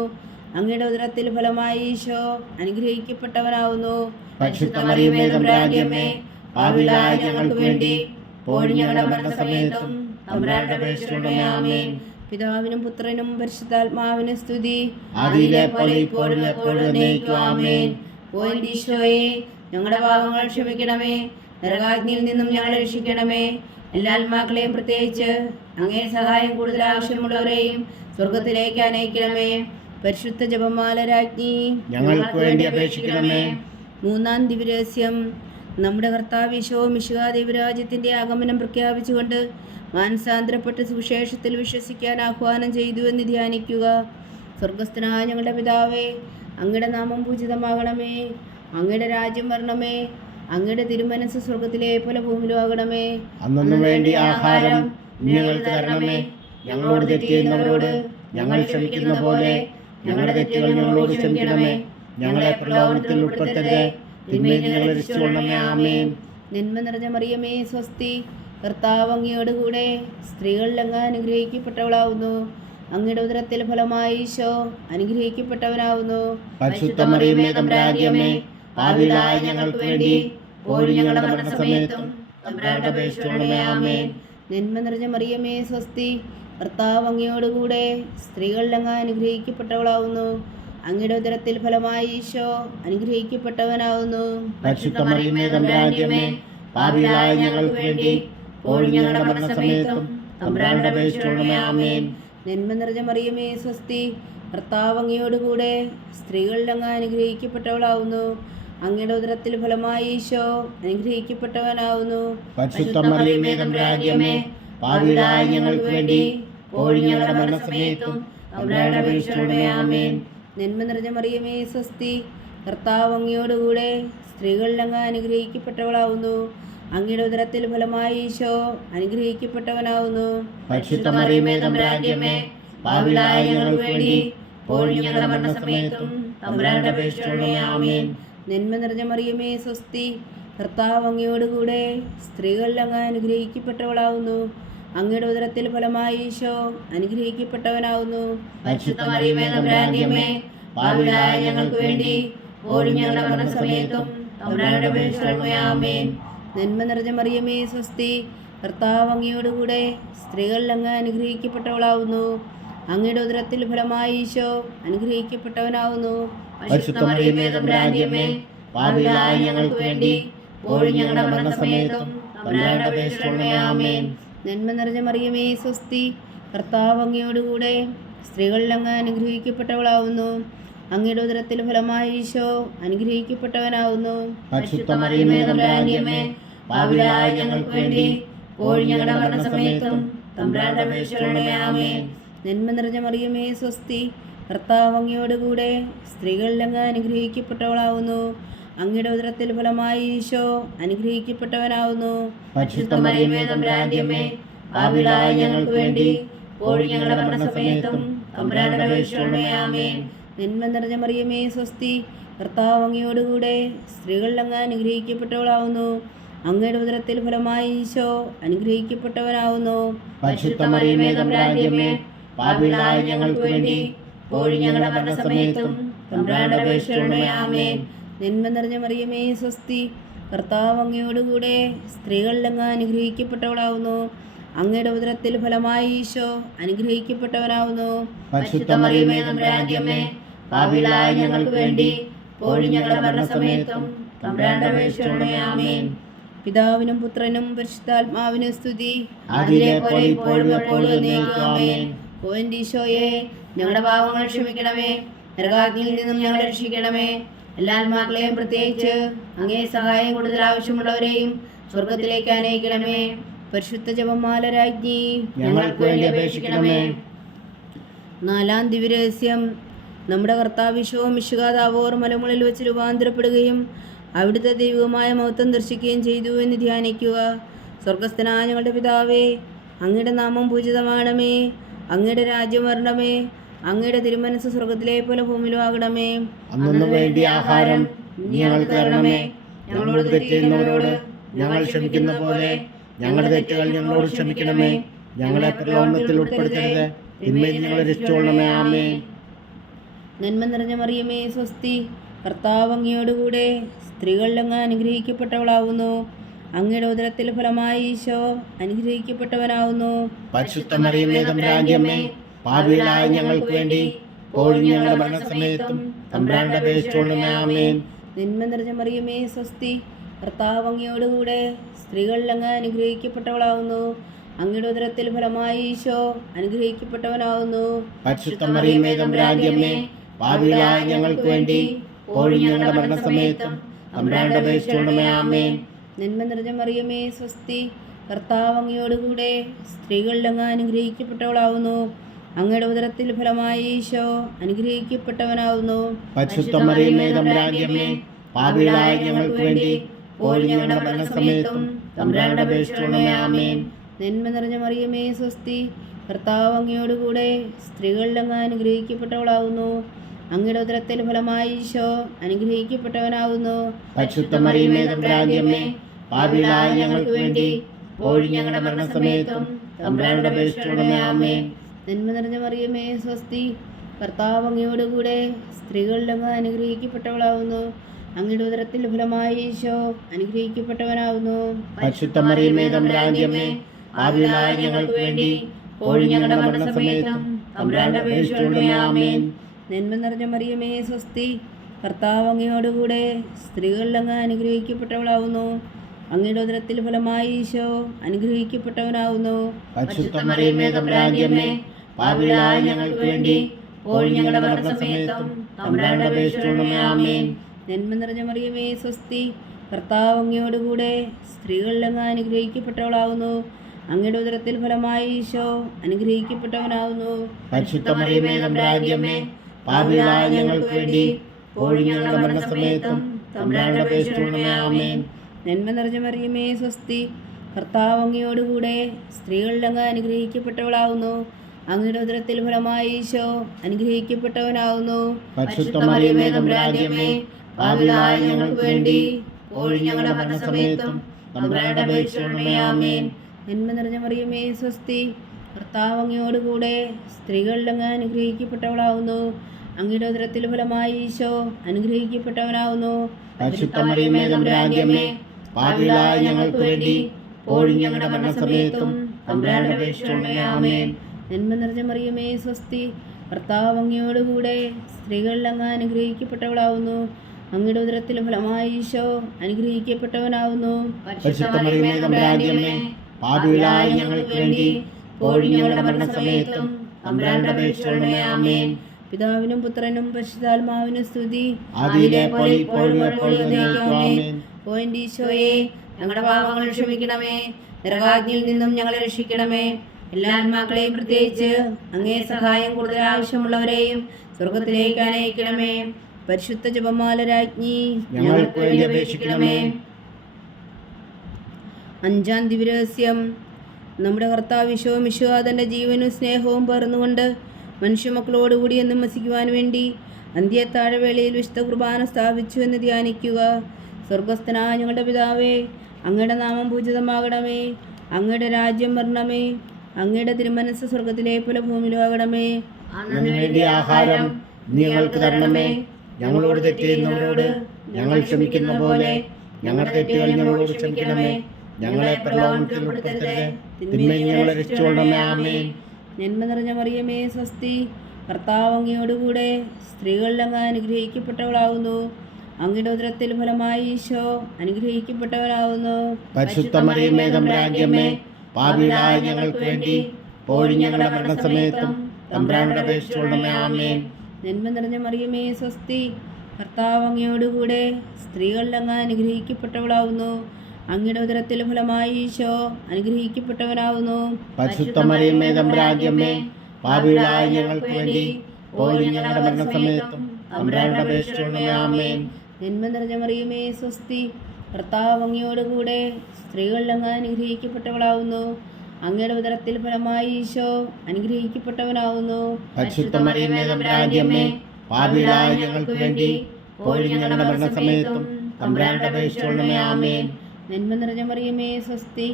അങ്ങയുടെ ഉദരത്തിൽ ഫലമായി ഈശോ അനുഗ്രഹിക്കപ്പെട്ടവനാവുന്നു. പരിശുദ്ധ മറിയമേ തമ്പുരാന്റെ അമ്മേ, പാപികളായ ഞങ്ങൾക്ക് വേണ്ടി ഇപ്പോഴും ഞങ്ങളുടെ മരണസമയത്തും തമ്പുരാന്റെ അപേക്ഷിച്ചുകൊള്ളണമേ. ആമേൻ. പിതാവിനും പുത്രനും പരിശുദ്ധാത്മാവിനും സ്തുതി, ആദിയിലെ പോലെ ഇപ്പോഴും എപ്പോഴും എന്നേക്കും. ആമേൻ. ഓ എൻ്റെ ഈശോയെ, ഞങ്ങളുടെ പാപങ്ങൾ ക്ഷമിക്കണമേ, നരകാഗ്നിയിൽ നിന്നും ഞങ്ങളെ രക്ഷിക്കണമേ. എല്ലാ ആത്മാക്കളെയും, പ്രത്യേകിച്ച് അങ്ങേ സഹായം കൂടുതൽ ആവശ്യമുള്ളവരെയും സ്വർഗത്തിലേക്ക് അനയിക്കണമേ. പരിശുദ്ധ ജപമാല രാജ്ഞി, ഞങ്ങൾക്ക് വേണ്ടി അപേക്ഷിക്കണമേ. മൂന്നാം ദിവ്യരഹസ്യം. നമ്മുടെ കർത്താവ് ഈശോ മിശിഹാ ദൈവരാജ്യത്തിൻ്റെ ആഗമനം പ്രഖ്യാപിച്ചുകൊണ്ട് മാനസാന്തരപ്പെട്ട് സുവിശേഷത്തിൽ വിശ്വസിക്കാൻ ആഹ്വാനം ചെയ്തു എന്ന് ധ്യാനിക്കുക. സ്വർഗസ്ഥനായ ഞങ്ങളുടെ പിതാവേ, അങ്ങയുടെ നാമം പൂജിതമാകണമേ. അങ്ങയുടെ രാജ്യം വരണമേ. അങ്ങയുടെ തിരുമനസ് സ്വർഗത്തിലെ പോലെ ഭൂമിയിലും ആകണമേ. അന്നു വേണ്ടി ആഹാരം ഞങ്ങൾക്ക് തരണമേ. ഞങ്ങളോട് തെറ്റ് ചെയ്യുന്നവരോട് ഞങ്ങൾ ക്ഷമിക്കുന്ന പോലെ ഞങ്ങളുടെ തെറ്റുകൾ ഞങ്ങളോട് ക്ഷമിക്കണമേ. ഞങ്ങളെ പ്രലോഭനത്തിൽ ഉൾപ്പെടുത്തരുത്, തിന്മയിൽ ഞങ്ങളെ രക്ഷിച്ചുകൊള്ളണമേ. ആമേൻ. നന്മ നിറഞ്ഞ മറിയമേ സ്വസ്തി, കർത്താവ് അങ്ങയോടുകൂടെ സ്ത്രീകളിൽ അങ്ങ് അനുഗ്രഹിക്കപ്പെട്ടവളാവുന്നു. അങ്ങയുടെ ഉദരത്തിൽ ഫലമായി ഈശോ അനുഗ്രഹിക്കപ്പെട്ടവനാവുന്നു. പരിശുദ്ധ മറിയമേ തമ്പുരാന്റെ അമ്മേ, പാപികളായ ഞങ്ങൾക്ക് വേണ്ടി ഇപ്പോഴും ഞങ്ങളുടെ മരണസമയത്തും തമ്പുരാന്റെ അപേക്ഷിച്ചുകൊള്ളണമേ. ആമേൻ. നന്മ നിറഞ്ഞ മറിയമേ സ്വസ്തി, കർത്താവ് അങ്ങയോടുകൂടെ സ്ത്രീകളിൽ അങ്ങ് അനുഗ്രഹിക്കപ്പെട്ടവളാവുന്നു. അങ്ങയുടെ ഉദരത്തിൽ ഫലമായി ഈശോ അനുഗ്രഹിക്കപ്പെട്ടവനാവുന്നു. പരിശുദ്ധ മറിയമേ തമ്പുരാന്റെ അമ്മേ, പാപികളായ ഞങ്ങൾക്ക് വേണ്ടി ഇപ്പോഴും ഞങ്ങളുടെ മരണസമയത്തും തമ്പുരാന്റെ അപേക്ഷിച്ചുകൊള്ളണമേ. ആമേൻ. നന്മ നിറഞ്ഞ മറിയമേ സ്വസ്തി, കർത്താവ് അങ്ങയോടുകൂടെ സ്ത്രീകളിൽ അങ്ങ് അനുഗ്രഹിക്കപ്പെട്ടവളാവുന്നു. അങ്ങയുടെ ഉദരത്തിൽ ഫലമായി ഈശോ അനുഗ്രഹിക്കപ്പെട്ടവനാവുന്നു. പരിശുദ്ധ മറിയമേ തമ്പുരാന്റെ അമ്മേ, പാപികളായ ഞങ്ങൾക്ക് വേണ്ടി ഇപ്പോഴും ഞങ്ങളുടെ മരണസമയത്തും തമ്പുരാന്റെ അപേക്ഷിച്ചുകൊള്ളണമേ. ആമേൻ. നന്മ നിറഞ്ഞ മറിയമേ സ്വസ്തി, കർത്താവ് അങ്ങയോടുകൂടെ സ്ത്രീകളിൽ അങ്ങ് അനുഗ്രഹിക്കപ്പെട്ടവളാവുന്നു. അങ്ങയുടെ ഉദരത്തിൽ ഫലമായി ഈശോ അനുഗ്രഹിക്കപ്പെട്ടവനാവുന്നു. പരിശുദ്ധ മറിയമേ തമ്പുരാന്റെ അമ്മേ, പാപികളായ ഞങ്ങൾക്ക് വേണ്ടി ഇപ്പോഴും ഞങ്ങളുടെ മരണസമയത്തും തമ്പുരാന്റെ അപേക്ഷിച്ചുകൊള്ളണമേ. ആമേൻ. നന്മ നിറഞ്ഞ മറിയമേ സ്വസ്തി, കർത്താവ് അങ്ങയോടുകൂടെ സ്ത്രീകളിൽ അങ്ങ് അനുഗ്രഹിക്കപ്പെട്ടവളാവുന്നു. അങ്ങയുടെ ഉദരത്തിൽ ഫലമായി ഈശോ അനുഗ്രഹിക്കപ്പെട്ടവനാവുന്നു. പരിശുദ്ധ മറിയമേ തമ്പുരാന്റെ അമ്മേ, പാപികളായ ഞങ്ങൾക്ക് വേണ്ടി ഇപ്പോഴും ഞങ്ങളുടെ മരണസമയത്തും തമ്പുരാന്റെ അപേക്ഷിച്ചുകൊള്ളണമേ. ആമേൻ. നന്മ നിറഞ്ഞ മറിയമേ സ്വസ്തി, കർത്താവ് അങ്ങയോടുകൂടെ സ്ത്രീകളിൽ അങ്ങ് അനുഗ്രഹിക്കപ്പെട്ടവളാവുന്നു. അങ്ങയുടെ ഉദരത്തിൽ ഫലമായി ഈശോ അനുഗ്രഹിക്കപ്പെട്ടവനാവുന്നു. പരിശുദ്ധ മറിയമേ തമ്പുരാന്റെ അമ്മേ, പാപികളായ ഞങ്ങൾക്ക് വേണ്ടി ഇപ്പോഴും ഞങ്ങളുടെ മരണസമയത്തും തമ്പുരാന്റെ അപേക്ഷിച്ചുകൊള്ളണമേ. ആമേൻ. നന്മ നിറഞ്ഞ മറിയമേ സ്വസ്തി, കർത്താവ് അങ്ങയോടുകൂടെ സ്ത്രീകളിൽ അങ്ങ് അനുഗ്രഹിക്കപ്പെട്ടവളാവുന്നു. അങ്ങയുടെ ഉദരത്തിൽ ഫലമായി ഈശോ അനുഗ്രഹിക്കപ്പെട്ടവനാവുന്നു. പരിശുദ്ധ മറിയമേ തമ്പുരാന്റെ അമ്മേ, പാപികളായ ഞങ്ങൾക്ക് വേണ്ടി ഇപ്പോഴും ഞങ്ങളുടെ മരണസമയത്തും തമ്പുരാന്റെ അപേക്ഷിച്ചുകൊള്ളണമേ. ആമേൻ. നന്മ നിറഞ്ഞ മറിയമേ സ്വസ്തി, കർത്താവ് അങ്ങയോടുകൂടെ സ്ത്രീകളിൽ അങ്ങ് അനുഗ്രഹിക്കപ്പെട്ടവളാവുന്നു. അങ്ങയുടെ ഉദരത്തിൽ ഫലമായി ഈശോ അനുഗ്രഹിക്കപ്പെട്ടവനാവുന്നു. പരിശുദ്ധ മറിയമേ തമ്പുരാന്റെ അമ്മേ, പാപികളായ ഞങ്ങൾക്ക് വേണ്ടി ഇപ്പോഴും ഞങ്ങളുടെ മരണസമയത്തും തമ്പുരാന്റെ അപേക്ഷിച്ചുകൊള്ളണമേ. ആമേൻ. നന്മ നിറഞ്ഞ മറിയമേ സ്വസ്തി, കർത്താവ് അങ്ങയോടുകൂടെ സ്ത്രീകളിൽ അങ്ങ് അനുഗ്രഹിക്കപ്പെട്ടവളാവുന്നു. അങ്ങയുടെ ഉദരത്തിൽ ഫലമായി ഈശോ അനുഗ്രഹിക്കപ്പെട്ടവനാവുന്നു. പരിശുദ്ധ മറിയമേ തമ്പുരാന്റെ അമ്മേ, പാപികളായ ഞങ്ങൾക്ക് വേണ്ടി ഇപ്പോഴും ഞങ്ങളുടെ മരണസമയത്തും തമ്പുരാന്റെ അപേക്ഷിച്ചുകൊള്ളണമേ. ആമേൻ. നന്മ നിറഞ്ഞ മറിയമേ സ്വസ്തി, കർത്താവ് അങ്ങയോടുകൂടെ സ്ത്രീകളിൽ അങ്ങ് അനുഗ്രഹിക്കപ്പെട്ടവളാവുന്നു. അങ്ങയുടെ ഉദരത്തിൽ ഫലമായി ഈശോ അനുഗ്രഹിക്കപ്പെട്ടവനാവുന്നു. പരിശുദ്ധ മറിയമേ തമ്പുരാന്റെ അമ്മേ, പാപികളായ ഞങ്ങൾക്ക് വേണ്ടി ഇപ്പോഴും ഞങ്ങളുടെ മരണസമയത്തും തമ്പുരാന്റെ അപേക്ഷിച്ചുകൊള്ളണമേ. ആമേൻ. പിതാവിനും പുത്രനും പരിശുദ്ധാത്മാവിനും സ്തുതി. അതിലെ പോലെ ഇപ്പോഴും എപ്പോഴും എന്നേക്കും. ആമേൻ. ഓ എൻ്റെ ഈശോയെ, ഞങ്ങളുടെ പാപങ്ങൾ ക്ഷമിക്കണമേ, നരകാഗ്നിയിൽ നിന്നും ഞങ്ങളെ രക്ഷിക്കണമേ. എല്ലാ ആത്മാക്കളെയും, പ്രത്യേകിച്ച് അങ്ങേ സഹായം കൂടുതൽ ആവശ്യമുള്ളവരെയും സ്വർഗത്തിലേക്ക് അനയിക്കണമേ. പരിശുദ്ധ ജപമാല രാജ്ഞി, ഞങ്ങൾക്ക് വേണ്ടി അപേക്ഷിക്കണമേ. 4-ാം ദിവ്യരഹസ്യം. നമ്മുടെ കർത്താവിശോ മിശിഹാതാവോർ മലമുകളിൽ വെച്ച് രൂപാന്തരപ്പെടുകയും അവിടുത്തെ ദൈവികമായ മഹത്വം ദർശിക്കുകയും ചെയ്തു എന്ന് ധ്യാനിക്കുക. സ്വർഗസ്ഥനായ ഞങ്ങളുടെ പിതാവേ, അങ്ങയുടെ നാമം പൂജിതമാകണമേ, അങ്ങയുടെ രാജ്യം വരണമേ, അങ്ങയുടെ തിരുമനസ് സ്വർഗത്തിലെ പോലെ ഭൂമിയിലും ആകണമേ. അന്നു വേണ്ടി ആഹാരം ഞങ്ങൾക്ക് തരണമേ. ഞങ്ങളോട് തെറ്റ് ചെയ്യുന്നവരോട് ഞങ്ങൾ ക്ഷമിക്കുന്ന പോലെ ഞങ്ങളുടെ തെറ്റുകൾ ഞങ്ങളോട് ക്ഷമിക്കണമേ. ഞങ്ങളെ പ്രലോഭനത്തിൽ ഉൾപ്പെടുത്തരുത്, തിന്മയിൽ ഞങ്ങളെ രക്ഷിച്ചുകൊള്ളണമേ. ആമേൻ. നന്മ നിറഞ്ഞ മറിയമേ സ്വസ്തി, കർത്താവ് അങ്ങയോടുകൂടെ സ്ത്രീകളിൽ അങ്ങ് അനുഗ്രഹിക്കപ്പെട്ടവളാവുന്നു. അങ്ങയുടെ ഉദരത്തിൽ ഫലമായി ഈശോ അനുഗ്രഹിക്കപ്പെട്ടവനാവുന്നു. പരിശുദ്ധ മറിയമേ തമ്പുരാന്റെ അമ്മേ, പാപികളായ ഞങ്ങൾക്ക് വേണ്ടി ഇപ്പോഴും ഞങ്ങളുടെ മരണസമയത്തും തമ്പുരാന്റെ അപേക്ഷിച്ചുകൊള്ളണമേ. ആമേൻ. നന്മ നിറഞ്ഞ മറിയമേ സ്വസ്തി, കർത്താവ് അങ്ങയോടുകൂടെ സ്ത്രീകളിൽ അങ്ങ് അനുഗ്രഹിക്കപ്പെട്ടവളാവുന്നു. അങ്ങയുടെ ഉദരത്തിൽ ഫലമായി ഈശോ അനുഗ്രഹിക്കപ്പെട്ടവനാവുന്നു. പരിശുദ്ധ മറിയമേ തമ്പുരാന്റെ അമ്മേ, പാപികളായ ഞങ്ങൾക്ക് വേണ്ടി ഇപ്പോഴും ഞങ്ങളുടെ മരണസമയത്തും തമ്പുരാന്റെ അപേക്ഷിച്ചുകൊള്ളണമേ. ആമേൻ. നന്മ നിറഞ്ഞ മറിയമേ സ്വസ്തി, കർത്താവ് അങ്ങയോടുകൂടെ സ്ത്രീകളിൽ അങ്ങ് അനുഗ്രഹിക്കപ്പെട്ടവളാവുന്നു. അങ്ങയുടെ ഉദരത്തിൽ ഫലമായി ഈശോ അനുഗ്രഹിക്കപ്പെട്ടവനാവുന്നു. പരിശുദ്ധ മറിയമേ തമ്പുരാന്റെ അമ്മേ, പാപികളായ ഞങ്ങൾക്ക് വേണ്ടി ഇപ്പോഴും ഞങ്ങളുടെ മരണസമയത്തും തമ്പുരാന്റെ അപേക്ഷിച്ചുകൊള്ളണമേ. ആമേൻ. നന്മ നിറഞ്ഞ മറിയമേ സ്വസ്തി, കർത്താവ് അങ്ങയോടുകൂടെ സ്ത്രീകളിൽ അങ്ങ് അനുഗ്രഹിക്കപ്പെട്ടവളാവുന്നു. അങ്ങയുടെ ഉദരത്തിൽ ഫലമായി ഈശോ അനുഗ്രഹിക്കപ്പെട്ടവനാവുന്നു. പരിശുദ്ധ മറിയമേ തമ്പുരാന്റെ അമ്മേ, പാപികളായ ഞങ്ങൾക്ക് വേണ്ടി ഇപ്പോഴും ഞങ്ങളുടെ മരണസമയത്തും തമ്പുരാന്റെ അപേക്ഷിച്ചുകൊള്ളണമേ. ആമേൻ. നന്മ നിറഞ്ഞ മറിയമേ സ്വസ്തി, കർത്താവ് അങ്ങയോടുകൂടെ സ്ത്രീകളിൽ അങ്ങ് അനുഗ്രഹിക്കപ്പെട്ടവളാവുന്നു. അങ്ങയുടെ ഉദരത്തിൽ ഫലമായി ഈശോ അനുഗ്രഹിക്കപ്പെട്ടവനാവുന്നു. പരിശുദ്ധ മറിയമേ തമ്പുരാന്റെ അമ്മേ, പാപികളായ ഞങ്ങൾക്ക് വേണ്ടി ഇപ്പോഴും ഞങ്ങളുടെ മരണസമയത്തും തമ്പുരാന്റെ അപേക്ഷിച്ചുകൊള്ളണമേ. ആമേൻ. നന്മ നിറഞ്ഞ മറിയമേ സ്വസ്തി, കർത്താവ് അങ്ങയോടുകൂടെ സ്ത്രീകളിൽ അങ്ങ് അനുഗ്രഹിക്കപ്പെട്ടവളാവുന്നു. അങ്ങയുടെ ഉദരത്തിൽ ഫലമായി ഈശോ അനുഗ്രഹിക്കപ്പെട്ടവനാവുന്നു. പരിശുദ്ധ മറിയമേ തമ്പുരാന്റെ അമ്മേ, പാപികളായ ഞങ്ങൾക്ക് വേണ്ടി ഇപ്പോഴും ഞങ്ങളുടെ മരണസമയത്തും തമ്പുരാന്റെ അപേക്ഷിച്ചുകൊള്ളണമേ. ആമേൻ. നന്മ നിറഞ്ഞ മറിയമേ സ്വസ്തി, കർത്താവ് അങ്ങയോടുകൂടെ സ്ത്രീകളിൽ അങ്ങ് അനുഗ്രഹിക്കപ്പെട്ടവളാവുന്നു. അങ്ങയുടെ ഉദരത്തിൽ ഫലമായി ഈശോ അനുഗ്രഹിക്കപ്പെട്ടവനാവുന്നു. പരിശുദ്ധ മറിയമേ തമ്പുരാന്റെ അമ്മേ, പാപികളായ ഞങ്ങൾക്ക് വേണ്ടി ഇപ്പോഴും ഞങ്ങളുടെ മരണസമയത്തും തമ്പുരാന്റെ അപേക്ഷിച്ചുകൊള്ളണമേ. ആമേൻ. നന്മ നിറഞ്ഞ മറിയമേ സ്വസ്തി, കർത്താവ് അങ്ങയോടുകൂടെ സ്ത്രീകളിൽ അങ്ങ് അനുഗ്രഹിക്കപ്പെട്ടവളാവുന്നു. അങ്ങയുടെ ഉദരത്തിൽ ഫലമായി ഈശോ അനുഗ്രഹിക്കപ്പെട്ടവനാവുന്നു. പരിശുദ്ധ മറിയമേ തമ്പുരാന്റെ അമ്മേ, പാപികളായ ഞങ്ങൾക്ക് വേണ്ടി ഇപ്പോഴും ഞങ്ങളുടെ മരണസമയത്തും തമ്പുരാന്റെ അപേക്ഷിച്ചുകൊള്ളണമേ. ആമേൻ. നന്മ നിറഞ്ഞ മറിയമേ സ്വസ്തി, കർത്താവ് അങ്ങയോടുകൂടെ സ്ത്രീകളിൽ അങ്ങ് അനുഗ്രഹിക്കപ്പെട്ടവളാവുന്നു. അങ്ങയുടെ ഉദരത്തിൽ ഫലമായി ഈശോ അനുഗ്രഹിക്കപ്പെട്ടവനാവുന്നു. പരിശുദ്ധ മറിയമേ തമ്പുരാന്റെ അമ്മേ, പാപികളായ ഞങ്ങൾക്ക് വേണ്ടി ഇപ്പോഴും ഞങ്ങളുടെ മരണസമയത്തും തമ്പുരാന്റെ അപേക്ഷിച്ചുകൊള്ളണമേ. ആമേൻ. നന്മ നിറഞ്ഞ മറിയമേ സ്വസ്തി, കർത്താവ് അങ്ങയോടുകൂടെ സ്ത്രീകളിൽ അങ്ങ് അനുഗ്രഹിക്കപ്പെട്ടവളാവുന്നു. അങ്ങയുടെ ഉദരത്തിൽ ഫലമായി ഈശോ അനുഗ്രഹിക്കപ്പെട്ടവനാവുന്നു. പരിശുദ്ധ മറിയമേ തമ്പുരാന്റെ അമ്മേ, പാപികളായ ഞങ്ങൾക്ക് വേണ്ടി ഇപ്പോഴും ഞങ്ങളുടെ മരണസമയത്തും തമ്പുരാന്റെ അപേക്ഷിച്ചുകൊള്ളണമേ. ആമേൻ. പിതാവിനും പുത്രനും പരിശുദ്ധാത്മാവിനും സ്തുതി. അതിലെ പോലെ ഇപ്പോഴും എപ്പോഴും എന്നേക്കും. ആമേൻ. ഓ എൻ്റെ ഈശോയെ, ഞങ്ങളുടെ പാപങ്ങൾ ക്ഷമിക്കണമേ, നരകാഗ്നിയിൽ നിന്നും ഞങ്ങളെ രക്ഷിക്കണമേ. എല്ലാ ആത്മാക്കളെയും, പ്രത്യേകിച്ച് അങ്ങേ സഹായം കൂടുതൽ ആവശ്യമുള്ളവരെയും സ്വർഗത്തിലേക്ക് അനയിക്കണമേ. പരിശുദ്ധ ജപമാല രാജ്ഞി, ഞങ്ങൾക്ക് വേണ്ടി അപേക്ഷിക്കണമേ. 5-ാം ദിവ്യരഹസ്യം. നമ്മുടെ കർത്താവ് ഈശോ മിശിഹാ തൻ്റെ ജീവനും സ്നേഹവും പകർന്നുകൊണ്ട് മനുഷ്യമക്കളോടുകൂടി എന്നും വസിക്കുവാൻ വേണ്ടി അന്ത്യത്താഴവേളയിൽ വിശുദ്ധ കുർബാന സ്ഥാപിച്ചു എന്ന് ധ്യാനിക്കുക. സ്വർഗസ്ഥനായ ഞങ്ങളുടെ പിതാവേ, അങ്ങയുടെ നാമം പൂജിതമാകണമേ, അങ്ങയുടെ രാജ്യം വരണമേ, അങ്ങയുടെ തിരുമനസ് സ്വർഗത്തിലെ പോലെ ഭൂമിയിലും ആകണമേ. അന്നു വേണ്ടി ആഹാരം ഞങ്ങൾക്ക് തരണമേ. ഞങ്ങളോട് തെറ്റ് ചെയ്യുന്നവരോട് ഞങ്ങൾ ക്ഷമിക്കുന്ന പോലെ ഞങ്ങളുടെ തെറ്റുകൾ ഞങ്ങളോട് ക്ഷമിക്കണമേ. ഞങ്ങളെ പ്രലോഭനത്തിൽ ഉൾപ്പെടുത്തരുതേ, തിന്മയിൽ ഞങ്ങളെ രക്ഷിച്ചുകൊള്ളണമേ. ആമേൻ. നന്മ നിറഞ്ഞ മറിയമേ സ്വസ്തി, കർത്താവ് അങ്ങയോടുകൂടെ സ്ത്രീകളിൽ അങ്ങ് അനുഗ്രഹിക്കപ്പെട്ടവളാകുന്നു. അങ്ങയുടെ ഉദരത്തിൽ ഫലമായി ഈശോ അനുഗ്രഹിക്കപ്പെട്ടവനാകുന്നു. പരിശുദ്ധ മറിയമേ തമ്പുരാന്റെ അമ്മേ, പാപികളായ ഞങ്ങൾക്ക് വേണ്ടി ഇപ്പോഴും ഞങ്ങളുടെ മരണസമയത്തും തമ്പുരാനോട് അപേക്ഷിച്ചുകൊള്ളണമേ. ആമേൻ. നന്മ നിറഞ്ഞ മറിയമേ സ്വസ്തി, കർത്താവ് അങ്ങയോടുകൂടെ സ്ത്രീകളിൽ അങ്ങ് അനുഗ്രഹിക്കപ്പെട്ടവളാകുന്നു. അങ്ങയുടെ ഉദരത്തിൽ ഫലമായി ഈശോ അനുഗ്രഹിക്കപ്പെട്ടവനാകുന്നു. പരിശുദ്ധ മറിയമേ തമ്പുരാന്റെ അമ്മേ, പാപികളായ ഞങ്ങൾക്ക് വേണ്ടി ഇപ്പോഴും ഞങ്ങളുടെ മരണസമയത്തും തമ്പുരാനോട് അപേക്ഷിച്ചുകൊള്ളണമേ. ആമേൻ. നന്മ നിറഞ്ഞ മറിയമേ സ്വസ്തി, കർത്താവ് അങ്ങയോടുകൂടെ സ്ത്രീകളിൽ അങ്ങ് അനുഗ്രഹിക്കപ്പെട്ടവളാകുന്നു. അങ്ങയുടെ ഉദരത്തിൽ ഫലമായി ഈശോ അനുഗ്രഹിക്കപ്പെട്ടവനാകുന്നു. പരിശുദ്ധ മറിയമേ തമ്പുരാന്റെ അമ്മേ, പാപികളായ ഞങ്ങൾക്ക് വേണ്ടി ഇപ്പോഴും ഞങ്ങളുടെ മരണസമയത്തും തമ്പുരാനോട് അപേക്ഷിച്ചുകൊള്ളണമേ. ആമേൻ. നന്മ നിറഞ്ഞ മറിയമേ സ്വസ്തി,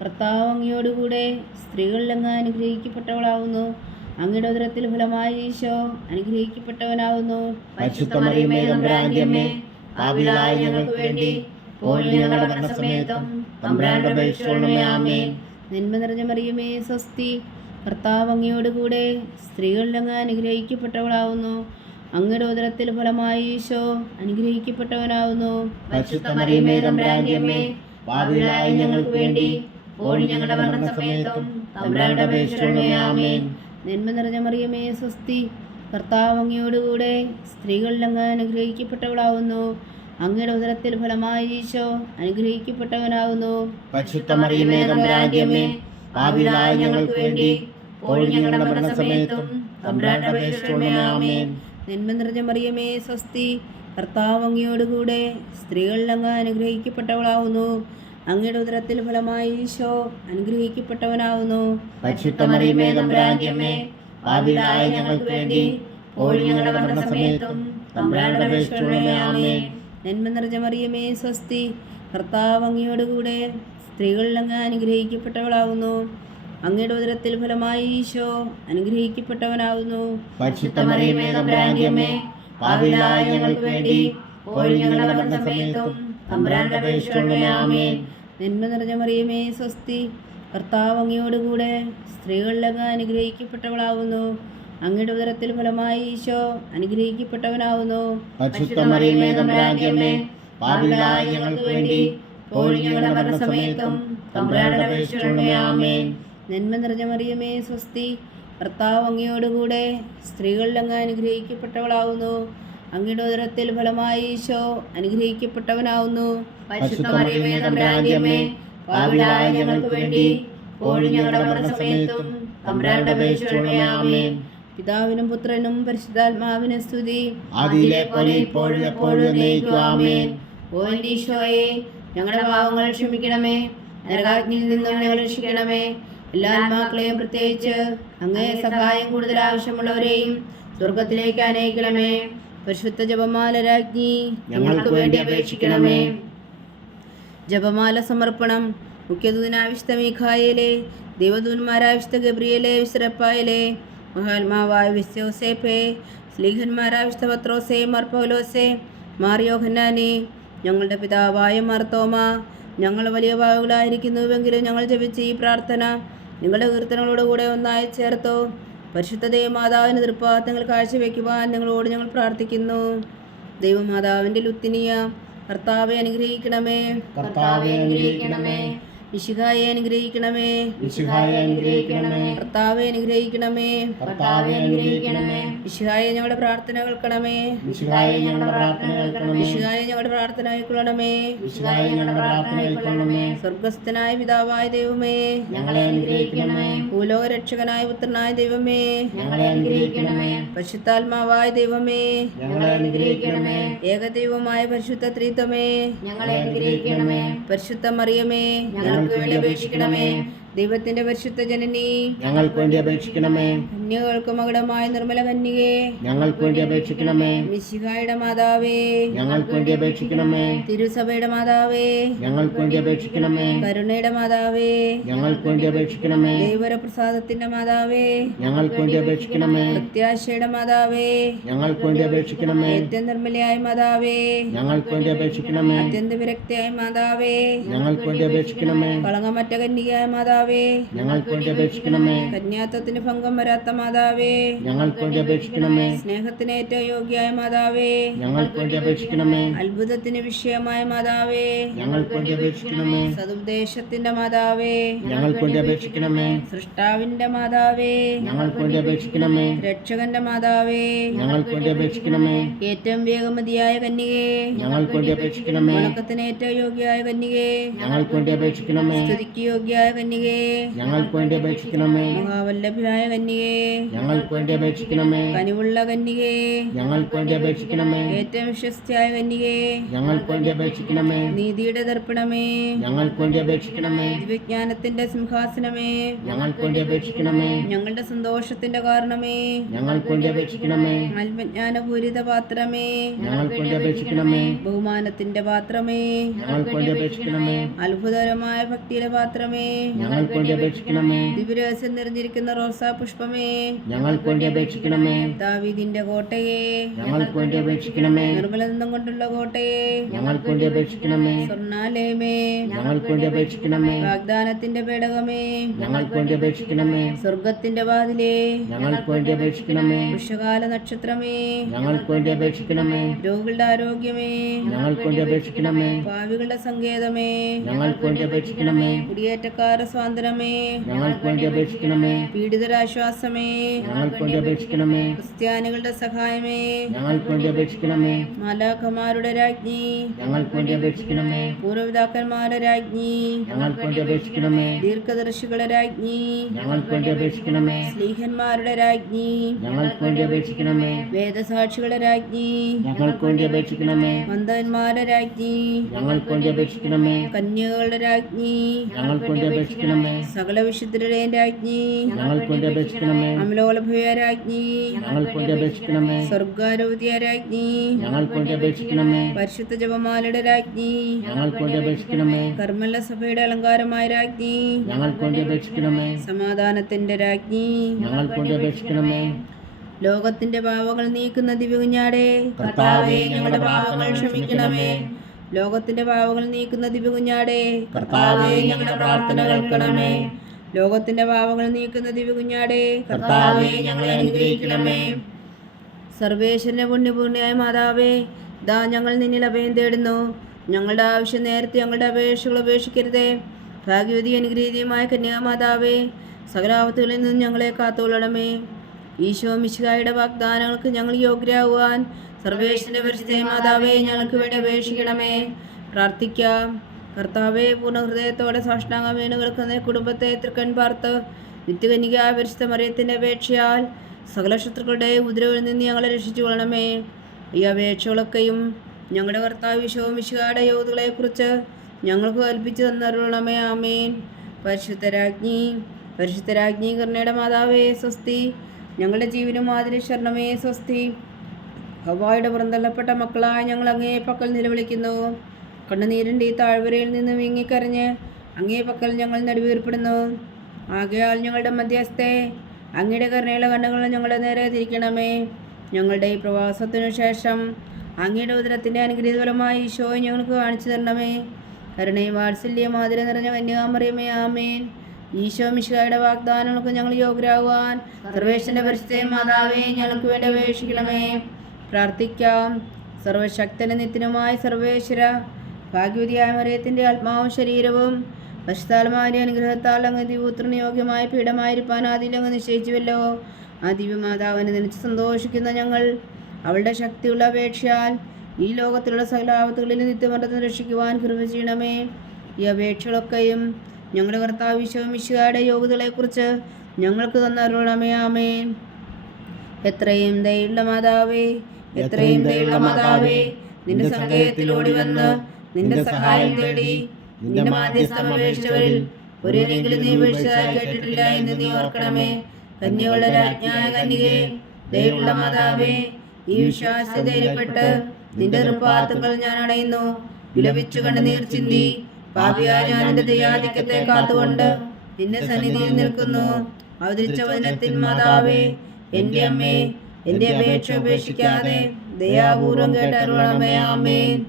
കർത്താവ് അങ്ങയോടുകൂടെ സ്ത്രീകളിൽ അങ്ങ് അനുഗ്രഹിക്കപ്പെട്ടവളാകുന്നു. അങ്ങയുടെ ഉദരത്തിൽ ഫലമായി ഈശോ അനുഗ്രഹിക്കപ്പെട്ടവനാകുന്നു. പരിശുദ്ധ മറിയമേ തമ്പുരാന്റെ അമ്മേ, പാപികളായ ഞങ്ങൾക്ക് വേണ്ടി ഇപ്പോഴും ഞങ്ങളുടെ മരണസമയത്തും തമ്പുരാനോട് അപേക്ഷിച്ചുകൊള്ളണമേ. ആമേൻ. നന്മ നിറഞ്ഞ മറിയമേ സ്വസ്തി, കർത്താവ് അങ്ങയോടുകൂടെ സ്ത്രീകളിൽ അങ്ങ് അനുഗ്രഹിക്കപ്പെട്ടവളാകുന്നു. അങ്ങയുടെ ഉദരത്തിൽ ഫലമായി ഈശോ അനുഗ്രഹിക്കപ്പെട്ടവനാകുന്നു. പരിശുദ്ധ മറിയമേ തമ്പുരാന്റെ അമ്മേ, പാപികളായ ഞങ്ങൾക്ക് വേണ്ടി ഇപ്പോഴും ഞങ്ങളുടെ മരണസമയത്തും തമ്പുരാനോട് അപേക്ഷിച്ചുകൊള്ളണമേ. ആമേൻ. നന്മ നിറഞ്ഞ മറിയമേ സ്വസ്തി, കർത്താവ് അങ്ങയോടുകൂടെ സ്ത്രീകളിൽ അങ്ങ് അനുഗ്രഹിക്കപ്പെട്ടവളാകുന്നു. അങ്ങയുടെ ഉദരത്തിൽ ഫലമായി ഈശോ അനുഗ്രഹിക്കപ്പെട്ടവനാകുന്നു. പരിശുദ്ധ മറിയമേ തമ്പുരാന്റെ അമ്മേ, പാപികളായ ഞങ്ങൾക്ക് വേണ്ടി ഇപ്പോഴും ഞങ്ങളുടെ മരണസമയത്തും തമ്പുരാനോട് അപേക്ഷിച്ചുകൊള്ളണമേ. ആമേൻ. നന്മ നിറഞ്ഞ മറിയമേ സ്വസ്തി, കർത്താവ് അങ്ങയോടുകൂടെ സ്ത്രീകളിൽ അങ്ങ് അനുഗ്രഹിക്കപ്പെട്ടവളാകുന്നു. അങ്ങയുടെ ഉദരത്തിൽ ഫലമായി ഈശോ അനുഗ്രഹിക്കപ്പെട്ടവനാകുന്നു. പരിശുദ്ധ മറിയമേ തമ്പുരാന്റെ അമ്മേ, പാപികളായ ഞങ്ങൾക്ക് വേണ്ടി ഇപ്പോഴും ഞങ്ങളുടെ മരണസമയത്തും തമ്പുരാനോട് അപേക്ഷിച്ചുകൊള്ളണമേ. ആമേൻ. നന്മ നിറഞ്ഞ മറിയമേ സ്വസ്തി, കർത്താവ് അങ്ങയോടുകൂടെ സ്ത്രീകളിൽ അങ്ങ് അനുഗ്രഹിക്കപ്പെട്ടവളാകുന്നു. അങ്ങയുടെ ഉദരത്തിൽ ഫലമായി ഈശോ അനുഗ്രഹിക്കപ്പെട്ടവനാകുന്നു. പരിശുദ്ധ മറിയമേ തമ്പുരാന്റെ അമ്മേ, പാപികളായ ഞങ്ങൾക്ക് വേണ്ടി ഇപ്പോഴും ഞങ്ങളുടെ മരണസമയത്തും തമ്പുരാനോട് അപേക്ഷിച്ചുകൊള്ളണമേ. ആമേൻ. നന്മ നിറഞ്ഞ മറിയമേ സ്വസ്തി, കർത്താവ് അങ്ങയോടുകൂടെ സ്ത്രീകളിൽ അങ്ങ് അനുഗ്രഹിക്കപ്പെട്ടവളാകുന്നു. അങ്ങയുടെ ഉദരത്തിൽ ഫലമായി ഈശോ അനുഗ്രഹിക്കപ്പെട്ടവനാകുന്നു. പരിശുദ്ധ മറിയമേ തമ്പുരാന്റെ അമ്മേ, പാപികളായ ഞങ്ങൾക്ക് വേണ്ടി ഇപ്പോഴും ഞങ്ങളുടെ മരണസമയത്തും തമ്പുരാനോട് അപേക്ഷിച്ചുകൊള്ളണമേ. ആമേൻ. നന്മ നിറഞ്ഞ മറിയമേ സ്വസ്തി, കർത്താവ് അങ്ങയോടുകൂടെ സ്ത്രീകളിൽ അങ്ങ് അനുഗ്രഹിക്കപ്പെട്ടവളാകുന്നു. അങ്ങയുടെ ഉദരത്തിൽ ഫലമായി ഈശോ അനുഗ്രഹിക്കപ്പെട്ടവനാകുന്നു. പരിശുദ്ധ മറിയമേ തമ്പുരാന്റെ അമ്മേ, പാപികളായ ഞങ്ങൾക്ക് വേണ്ടി ഇപ്പോഴും ഞങ്ങളുടെ മരണസമയത്തും തമ്പുരാനോട് അപേക്ഷിച്ചുകൊള്ളണമേ. ആമേൻ. പിതാവിനും പുത്രനും പരിശുദ്ധാത്മാവിനും സ്തുതി. ആദിയിലെ പോലെ ഇപ്പോഴും എപ്പോഴും എന്നേക്കും. ആമേൻ. ഓ എൻ്റെ ഈശോയെ, ഞങ്ങളുടെ പാവങ്ങൾ ക്ഷമിക്കണമേ, നരകാഗ്നിയിൽ നിന്നും ഞങ്ങൾ രക്ഷിക്കണമേ. എല്ലാ ആത്മാക്കളെയും, പ്രത്യേകിച്ച് അങ്ങേ സഹായം കൂടുതൽ ആവശ്യമുള്ളവരെയും സ്വർഗത്തിലേക്ക് അനയിക്കണമേ. പരിശുദ്ധ ജപമാല രാജ്ഞി, ഞങ്ങൾക്ക് വേണ്ടി അപേക്ഷിക്കണമേ. ജപമാല സമർപ്പണം. മുഖ്യദൂതനായ വിശുദ്ധ മീഖായേലേ, ദൈവദൂതന്മാരായ വിശുദ്ധ ഗബ്രിയേലേ, വിശുദ്ധ റഫായേലേ, മഹാത്മാവായ വിശുദ്ധ യോസേപ്പേ, സ്ലീഹന്മാരായ വിശുദ്ധ പത്രോസേ, മാർ പൗലോസേ, മാർ യോഹന്നാനേ, ഞങ്ങളുടെ പിതാവായ മാർത്തോമ, ഞങ്ങൾ വലിയ പാവങ്ങളായിരിക്കുന്നുവെങ്കിലും ഞങ്ങൾ ജപിച്ച ഈ പ്രാർത്ഥന നിങ്ങളുടെ കീർത്തനങ്ങളോടുകൂടെ ഒന്നായി ചേർത്തോ. പരിശുദ്ധ ദൈവമാതാവിന് തൃപ്പാദങ്ങൾ കാഴ്ചവെക്കുവാൻ നിങ്ങളോട് ഞങ്ങൾ പ്രാർത്ഥിക്കുന്നു. ദൈവമാതാവിൻ്റെ ലുത്തിനിയ, കർത്താവെ അനുഗ്രഹിക്കണമേ. കർത്താവെ അനുഗ്രഹിക്കണമേ. മിശിഹായെ അനുഗ്രഹിക്കണമേ. മിശിഹായെ അനുഗ്രഹിക്കണമേ. കർത്താവെ അനുഗ്രഹിക്കണമേ. കർത്താവെ അനുഗ്രഹിക്കണമേ. മിശിഹായെ ഞങ്ങളുടെ പ്രാർത്ഥന കേൾക്കണമേ. മിശിഹായെ ഞങ്ങളുടെ പ്രാർത്ഥന കേൾക്കണമേ. മിശിഹായെ ഞങ്ങളുടെ പ്രാർത്ഥന കേൾക്കണമേ. മിശിഹായെ ഞങ്ങളുടെ പ്രാർത്ഥന കേൾക്കണമേ. സ്വർഗസ്ഥനായ പിതാവായ ദൈവമേ, ഞങ്ങളെ അനുഗ്രഹിക്കണമേ. ഭൂലോക രക്ഷകനായ പുത്രനായ ദൈവമേ, ഞങ്ങളെ അനുഗ്രഹിക്കണമേ. പരിശുദ്ധാത്മാവായ ദൈവമേ, ഞങ്ങളെ അനുഗ്രഹിക്കണമേ. ഏകദൈവമായ പരിശുദ്ധ ത്രിത്വമേ, ഞങ്ങളെ അനുഗ്രഹിക്കണമേ. പരിശുദ്ധ മറിയമേ, ഞങ്ങൾക്ക് വേണ്ടി അപേക്ഷിക്കണമേ. ദൈവത്തിന്റെ പരിശുദ്ധ ജനനി, ഞങ്ങൾക്ക് വേണ്ടി അപേക്ഷിക്കണമേ. കന്യകൾക്ക് മകുടമായ നിർമ്മല കന്യകേ, ഞങ്ങൾക്ക് വേണ്ടി അപേക്ഷിക്കണമേ. മിശിഹായുടെ മാതാവേ, ഞങ്ങൾക്ക് വേണ്ടി അപേക്ഷിക്കണമേ. തിരുസഭയുടെ മാതാവേ, ഞങ്ങൾക്ക് വേണ്ടി അപേക്ഷിക്കണമേ. കരുണയുടെ മാതാവേ, ഞങ്ങൾക്ക് വേണ്ടി അപേക്ഷിക്കണമേ. ദൈവപ്രസാദത്തിന്റെ മാതാവേ, ഞങ്ങൾക്ക് വേണ്ടി അപേക്ഷിക്കണമേ. പ്രത്യാശയുടെ മാതാവേ, ഞങ്ങൾക്ക് വേണ്ടി അപേക്ഷിക്കണമേ. ഏറ്റവും നിർമ്മലയായ മാതാവേ, ഞങ്ങൾക്ക് വേണ്ടി അപേക്ഷിക്കണമേ. അത്യന്ത വിരക്തിയായ മാതാവേ, ഞങ്ങൾക്ക് വേണ്ടി അപേക്ഷിക്കണമേ. കളങ്കമറ്റ കന്യകയായ മാതാവേ, ഞങ്ങൾക്ക് വേണ്ടി അപേക്ഷിക്കണമേ. കന്യാത്വത്തിന് ഭംഗം വരാത്ത മാതാവേ, ഞങ്ങൾക്ക് വേണ്ടി അപേക്ഷിക്കണമേ. സ്നേഹത്തിന് ഏറ്റവും യോഗ്യയായ മാതാവേ, ഞങ്ങൾക്ക് വേണ്ടി അപേക്ഷിക്കണമേ. അത്ഭുതത്തിന് വിഷയമായ മാതാവേ, ഞങ്ങൾക്ക് വേണ്ടി അപേക്ഷിക്കണമേ. സതുപദേശത്തിന്റെ മാതാവേ, ഞങ്ങൾക്ക് വേണ്ടി അപേക്ഷിക്കണമേ. സൃഷ്ടാവിന്റെ മാതാവേ, ഞങ്ങൾക്ക് വേണ്ടി അപേക്ഷിക്കണമേ. രക്ഷകന്റെ മാതാവേ, ഞങ്ങൾക്ക് വേണ്ടി അപേക്ഷിക്കണമേ. ഏറ്റവും വേഗമതിയായ കന്യകേ, ഞങ്ങൾക്ക് വേണ്ടി അപേക്ഷിക്കണമേ. വണക്കത്തിന് ഏറ്റവും യോഗ്യയായ കന്യകേ, ഞങ്ങൾക്ക് വേണ്ടി അപേക്ഷിക്കണമേ. സ്തുതിക്ക് യോഗ്യയായ കന്യകേ, ഞങ്ങൾക്ക് വേണ്ടി അപേക്ഷിക്കണമേ. മഹാവല്ലഭയായ കന്യകേ, ഞങ്ങൾക്ക് വേണ്ടി അപേക്ഷിക്കണമേ. കനിവുള്ള കന്യകേ, ഞങ്ങൾക്ക് വേണ്ടി അപേക്ഷിക്കണമേ. ഏറ്റവും വിശ്വസ്തയായ കന്യകേ, ഞങ്ങൾക്ക് വേണ്ടി അപേക്ഷിക്കണമേ. നീതിയുടെ ദർപ്പണമേ, ഞങ്ങൾക്ക് വേണ്ടി അപേക്ഷിക്കണമേ. ദിവ്യജ്ഞാനത്തിന്റെ സിംഹാസനമേ, ഞങ്ങൾക്ക് വേണ്ടി അപേക്ഷിക്കണമേ. ഞങ്ങളുടെ സന്തോഷത്തിന്റെ കാരണമേ, ഞങ്ങൾക്ക് വേണ്ടി അപേക്ഷിക്കണമേ. ആത്മജ്ഞാനപൂരിത പാത്രമേ, ഞങ്ങൾക്ക് വേണ്ടി അപേക്ഷിക്കണമേ. ബഹുമാനത്തിന്റെ പാത്രമേ, ഞങ്ങൾക്ക് വേണ്ടി അപേക്ഷിക്കണമേ. അത്ഭുതകരമായ ഭക്തിയുടെ പാത്രമേ, ഞങ്ങൾക്ക് വേണ്ടി അപേക്ഷിക്കണമേ. ദിവ്യരഹസ്യം നിറഞ്ഞിരിക്കുന്ന റോസാ പുഷ്പമേ, ഞങ്ങൾക്ക് വേണ്ടി അപേക്ഷിക്കണമേ. ദാവീദിന്റെ കോട്ടയെ, ഞങ്ങൾക്ക് വേണ്ടി അപേക്ഷിക്കണമേ. നിർമ്മലനന്ദം കൊണ്ടുള്ള കോട്ടയെ, ഞങ്ങൾക്ക് വേണ്ടി അപേക്ഷിക്കണമേ. സ്വർണ്ണാലയമേ, ഞങ്ങൾക്ക് വേണ്ടി അപേക്ഷിക്കണമേ. വാഗ്ദാനത്തിന്റെ പേടകമേ, ഞങ്ങൾക്ക് വേണ്ടി അപേക്ഷിക്കണമേ. സ്വർഗത്തിന്റെ വാതിലേ, ഞങ്ങൾക്ക് വേണ്ടി അപേക്ഷിക്കണമേ. വൃഷകാല നക്ഷത്രമേ, ഞങ്ങൾക്ക് വേണ്ടി അപേക്ഷിക്കണമേ. രോഗികളുടെ ആരോഗ്യമേ, ഞങ്ങൾക്ക് വേണ്ടി അപേക്ഷിക്കണമേ. പാവികളുടെ സങ്കേതമേ, ഞങ്ങൾക്ക് വേണ്ടി അപേക്ഷിക്കണമേ. കുടിയേറ്റക്കാരുടെ സ്വാതന്ത്ര്യമേ, ഞങ്ങൾക്ക് വേണ്ടി അപേക്ഷിക്കണമേ. പീഡിതരാശ്വാസമേ, ഞങ്ങൾക്ക് വേണ്ടി അപേക്ഷിക്കണമേ. ക്രിസ്ത്യാനികളുടെ സഹായമേ, ഞങ്ങൾക്ക് വേണ്ടി അപേക്ഷിക്കണമേ. മാലാഖമാരുടെ രാജ്ഞി, ഞങ്ങൾക്ക് വേണ്ടി അപേക്ഷിക്കണമേ. പൂർവ്വപിതാക്കന്മാരുടെ രാജ്ഞി, ഞങ്ങൾക്ക് വേണ്ടി അപേക്ഷിക്കണമേ. ദീർഘദർശികളുടെ രാജ്ഞി, ഞങ്ങൾക്ക് വേണ്ടി അപേക്ഷിക്കണമേ. സ്ലീഹന്മാരുടെ രാജ്ഞി, ഞങ്ങൾക്ക് വേണ്ടി അപേക്ഷിക്കണമേ. വേദസാക്ഷികളുടെ രാജ്ഞി, ഞങ്ങൾക്ക് വേണ്ടി അപേക്ഷിക്കണമേ. മന്ദന്മാരുടെ രാജ്ഞി, ഞങ്ങൾക്ക് വേണ്ടി അപേക്ഷിക്കണമേ. കന്യകകളുടെ രാജ്ഞി, ഞങ്ങൾക്ക് വേണ്ടി അപേക്ഷിക്കണമേ. സകല വിശുദ്ധരുടെയും രാജ്ഞി, ഞങ്ങൾക്ക് വേണ്ടി അപേക്ഷിക്കണമേ. അമലോലഭയ രാജ്ഞി, ഞങ്ങൾക്ക് വേണ്ടി അപേക്ഷിക്കണമേ. സ്വർഗാരോധ്യ രാജ്ഞി, ഞങ്ങൾക്ക് വേണ്ടി അപേക്ഷിക്കണമേ. പരിശുദ്ധ ജപമാലയുടെ രാജ്ഞി, ഞങ്ങൾക്ക് വേണ്ടി അപേക്ഷിക്കണമേ. കർമ്മല സഭയുടെ അലങ്കാരമായ രാജ്ഞി, ഞങ്ങൾക്ക് വേണ്ടി അപേക്ഷിക്കണമേ. സമാധാനത്തിന്റെ രാജ്ഞി, ഞങ്ങൾക്ക് വേണ്ടി അപേക്ഷിക്കണമേ. ലോകത്തിന്റെ പാവങ്ങൾ നീക്കുന്ന ദിവ്യകുഞ്ഞാടേ, കർത്താവേ, ഞങ്ങളുടെ പാവങ്ങൾ ക്ഷമിക്കണമേ. ലോകത്തിന്റെ പാവങ്ങൾ നീക്കുന്ന ദിവ്യകുഞ്ഞാടേ, കർത്താവേ, ഞങ്ങളുടെ പ്രാർത്ഥന കേൾക്കണമേ. ലോകത്തിന്റെ പാവങ്ങൾ നീക്കുന്ന ദിവ്യകുഞ്ഞാടേ, കർത്താവേ, ഞങ്ങളെ അനുഗ്രഹിക്കണമേ. സർവേശ്വരന്റെ പുണ്യപൂർണ്ണയായ മാതാവേ, ദാ ഞങ്ങൾ നിന്നിൽ അഭയം തേടുന്നു. ഞങ്ങളുടെ ആവശ്യം നേരത്തെ ഞങ്ങളുടെ അപേക്ഷകൾ ഉപേക്ഷിക്കരുതേ. ഭാഗ്യവതി അനുഗ്രഹീതയുമായ കന്യാമാതാവേ, സകലാപത്തുകളിൽ നിന്നും ഞങ്ങളെ കാത്തുകൊള്ളണമേ. ഈശോ മിശിഹായുടെ വാഗ്ദാനങ്ങൾക്ക് ഞങ്ങൾ യോഗ്യരാകുവാൻ സർവേശ്വരന്റെ പരിശുദ്ധ മാതാവേ, ഞങ്ങൾക്ക് വേണ്ടി അപേക്ഷിക്കണമേ. പ്രാർത്ഥിക്കാം. കർത്താവേ, പൂർണ്ണ ഹൃദയത്തോടെ സാഷ്ടാംഗം വീണ് കിടക്കുന്ന കുടുംബത്തെ തൃക്കൺ പാർത്ത് നിത്യകന്യകയായ പരിശുദ്ധ മറിയത്തിൻ്റെ അപേക്ഷയാൽ സകല ശത്രുക്കളുടെ ഉപദ്രവങ്ങളിൽ നിന്ന് ഞങ്ങളെ രക്ഷിച്ചു കൊള്ളണമേ. ഈ അപേക്ഷകളൊക്കെയും ഞങ്ങളുടെ കർത്താവ് ഈശോ മിശിഹായുടെ യോഗ്യതകളെക്കുറിച്ച് ഞങ്ങൾക്ക് കൽപ്പിച്ചു തന്നരുളണമേ. ആമേൻ. പരിശുദ്ധരാജ്ഞി കരുണയുടെ മാതാവേ സ്വസ്തി. ഞങ്ങളുടെ ജീവനും ആതിര ശരണമേ സ്വസ്തി. ഹവ്വായുടെ പുറന്തള്ളപ്പെട്ട മക്കളായ ഞങ്ങൾ അങ്ങേ പക്കൽ നിലവിളിക്കുന്നു. കണ്ണുനീരിൻ്റെ ഈ താഴ്വരയിൽ നിന്ന് വീങ്ങിക്കരഞ്ഞ് അങ്ങേ പക്കൽ ഞങ്ങൾ നെടുവീർപ്പെടുന്നു. ആകയാൽ ഞങ്ങളുടെ മധ്യസ്ഥെ അങ്ങയുടെ കരുണയുള്ള കണ്ണുകൾ ഞങ്ങളുടെ നേരെ തിരിക്കണമേ. ഞങ്ങളുടെ ഈ പ്രവാസത്തിനു ശേഷം അങ്ങയുടെ ഉദരത്തിൻ്റെ അനുഗ്രഹീതഫലമായി ഈശോയെ ഞങ്ങൾക്ക് കാണിച്ചു തരണമേ. കരുണയും വാത്സല്യം ആതിര നിറഞ്ഞ കന്യാമറിയമേ. ആമേൻ. ഈശോ മിശിഹായുടെ വാഗ്ദാനങ്ങൾക്ക് ഞങ്ങൾ യോഗ്യരാകുവാൻ സർവേശ്വരന്റെ പരിശുദ്ധ മാതാവേ, ഞങ്ങൾക്ക് വേണ്ടി അപേക്ഷിക്കണമേ. പ്രാർത്ഥിക്കാം. സർവശക്തനും നിത്യനുമായ സർവേശ്വര, ഭാഗ്യവതിയായ മറിയത്തിൻ്റെ ആത്മാവും ശരീരവും പരിശുദ്ധാത്മാവിൻ്റെ അനുഗ്രഹത്താൽ അങ്ങ് ദിവ്യപുത്രന് യോഗ്യമായ പീഠമായിരിക്കാൻ ആദ്യം അങ്ങ് നിശ്ചയിച്ചുവല്ലോ. ആ ദിവ്യമാതാവിനെ നനച്ച് സന്തോഷിക്കുന്ന ഞങ്ങൾ അവളുടെ ശക്തിയുള്ള അപേക്ഷയാൽ ഈ ലോകത്തിലുള്ള സകല ആപത്തുകളിൽ നിത്യമരണത്തിന് രക്ഷിക്കുവാൻ കൃപ ചെയ്യണമേ. ഈ അപേക്ഷകളൊക്കെയും ഞങ്ങളുടെ കർത്താവ് ഈശോ മിശിഹായുടെ യോഗ്യതകളെക്കുറിച്ച് ഞങ്ങൾക്ക് തന്നരുളണമേ. ആമേൻ. എത്രയും ദയുള്ള മാതാവേ, എത്രയും ദയുള്ള മാതാവേ, നിന്റെ സങ്കേതത്തിലോടി വന്ന് നിന്റെ സഹായം തേടി നിന്റെ മാധ്യസ്ഥം അപേക്ഷിച്ചവരിൽ ഒരിക്കലും നീ വീഴ്ചയായി കേട്ടിട്ടില്ല എന്ന് നീ ഓർക്കണമേ. കന്യകളുടെ രാജ്ഞിയായ കന്യകേ, ദയുള്ള മാതാവേ, ഈ വിശ്വാസധൈര്യപ്പെട്ട് നിന്റെ തൃപ്പാദങ്ങൾ ഞാൻ അണയുന്നു. വിലപിച്ചു കണ്ണുനീർ ചിന്തി പാപിയായ ഞാൻ എന്റെ ദയാധിക്യത്തെ കാത്തുകൊണ്ട് നിന്റെ സന്നിധിയിൽ നിൽക്കുന്നു. അവതരിച്ച വചനത്തിൻ മാതാവേ, എന്റെ അമ്മേ, എന്റെ അപേക്ഷ ഉപേക്ഷിക്കാതെ ദയാപൂർവം കേട്ടരുളണമേ. ആമേൻ.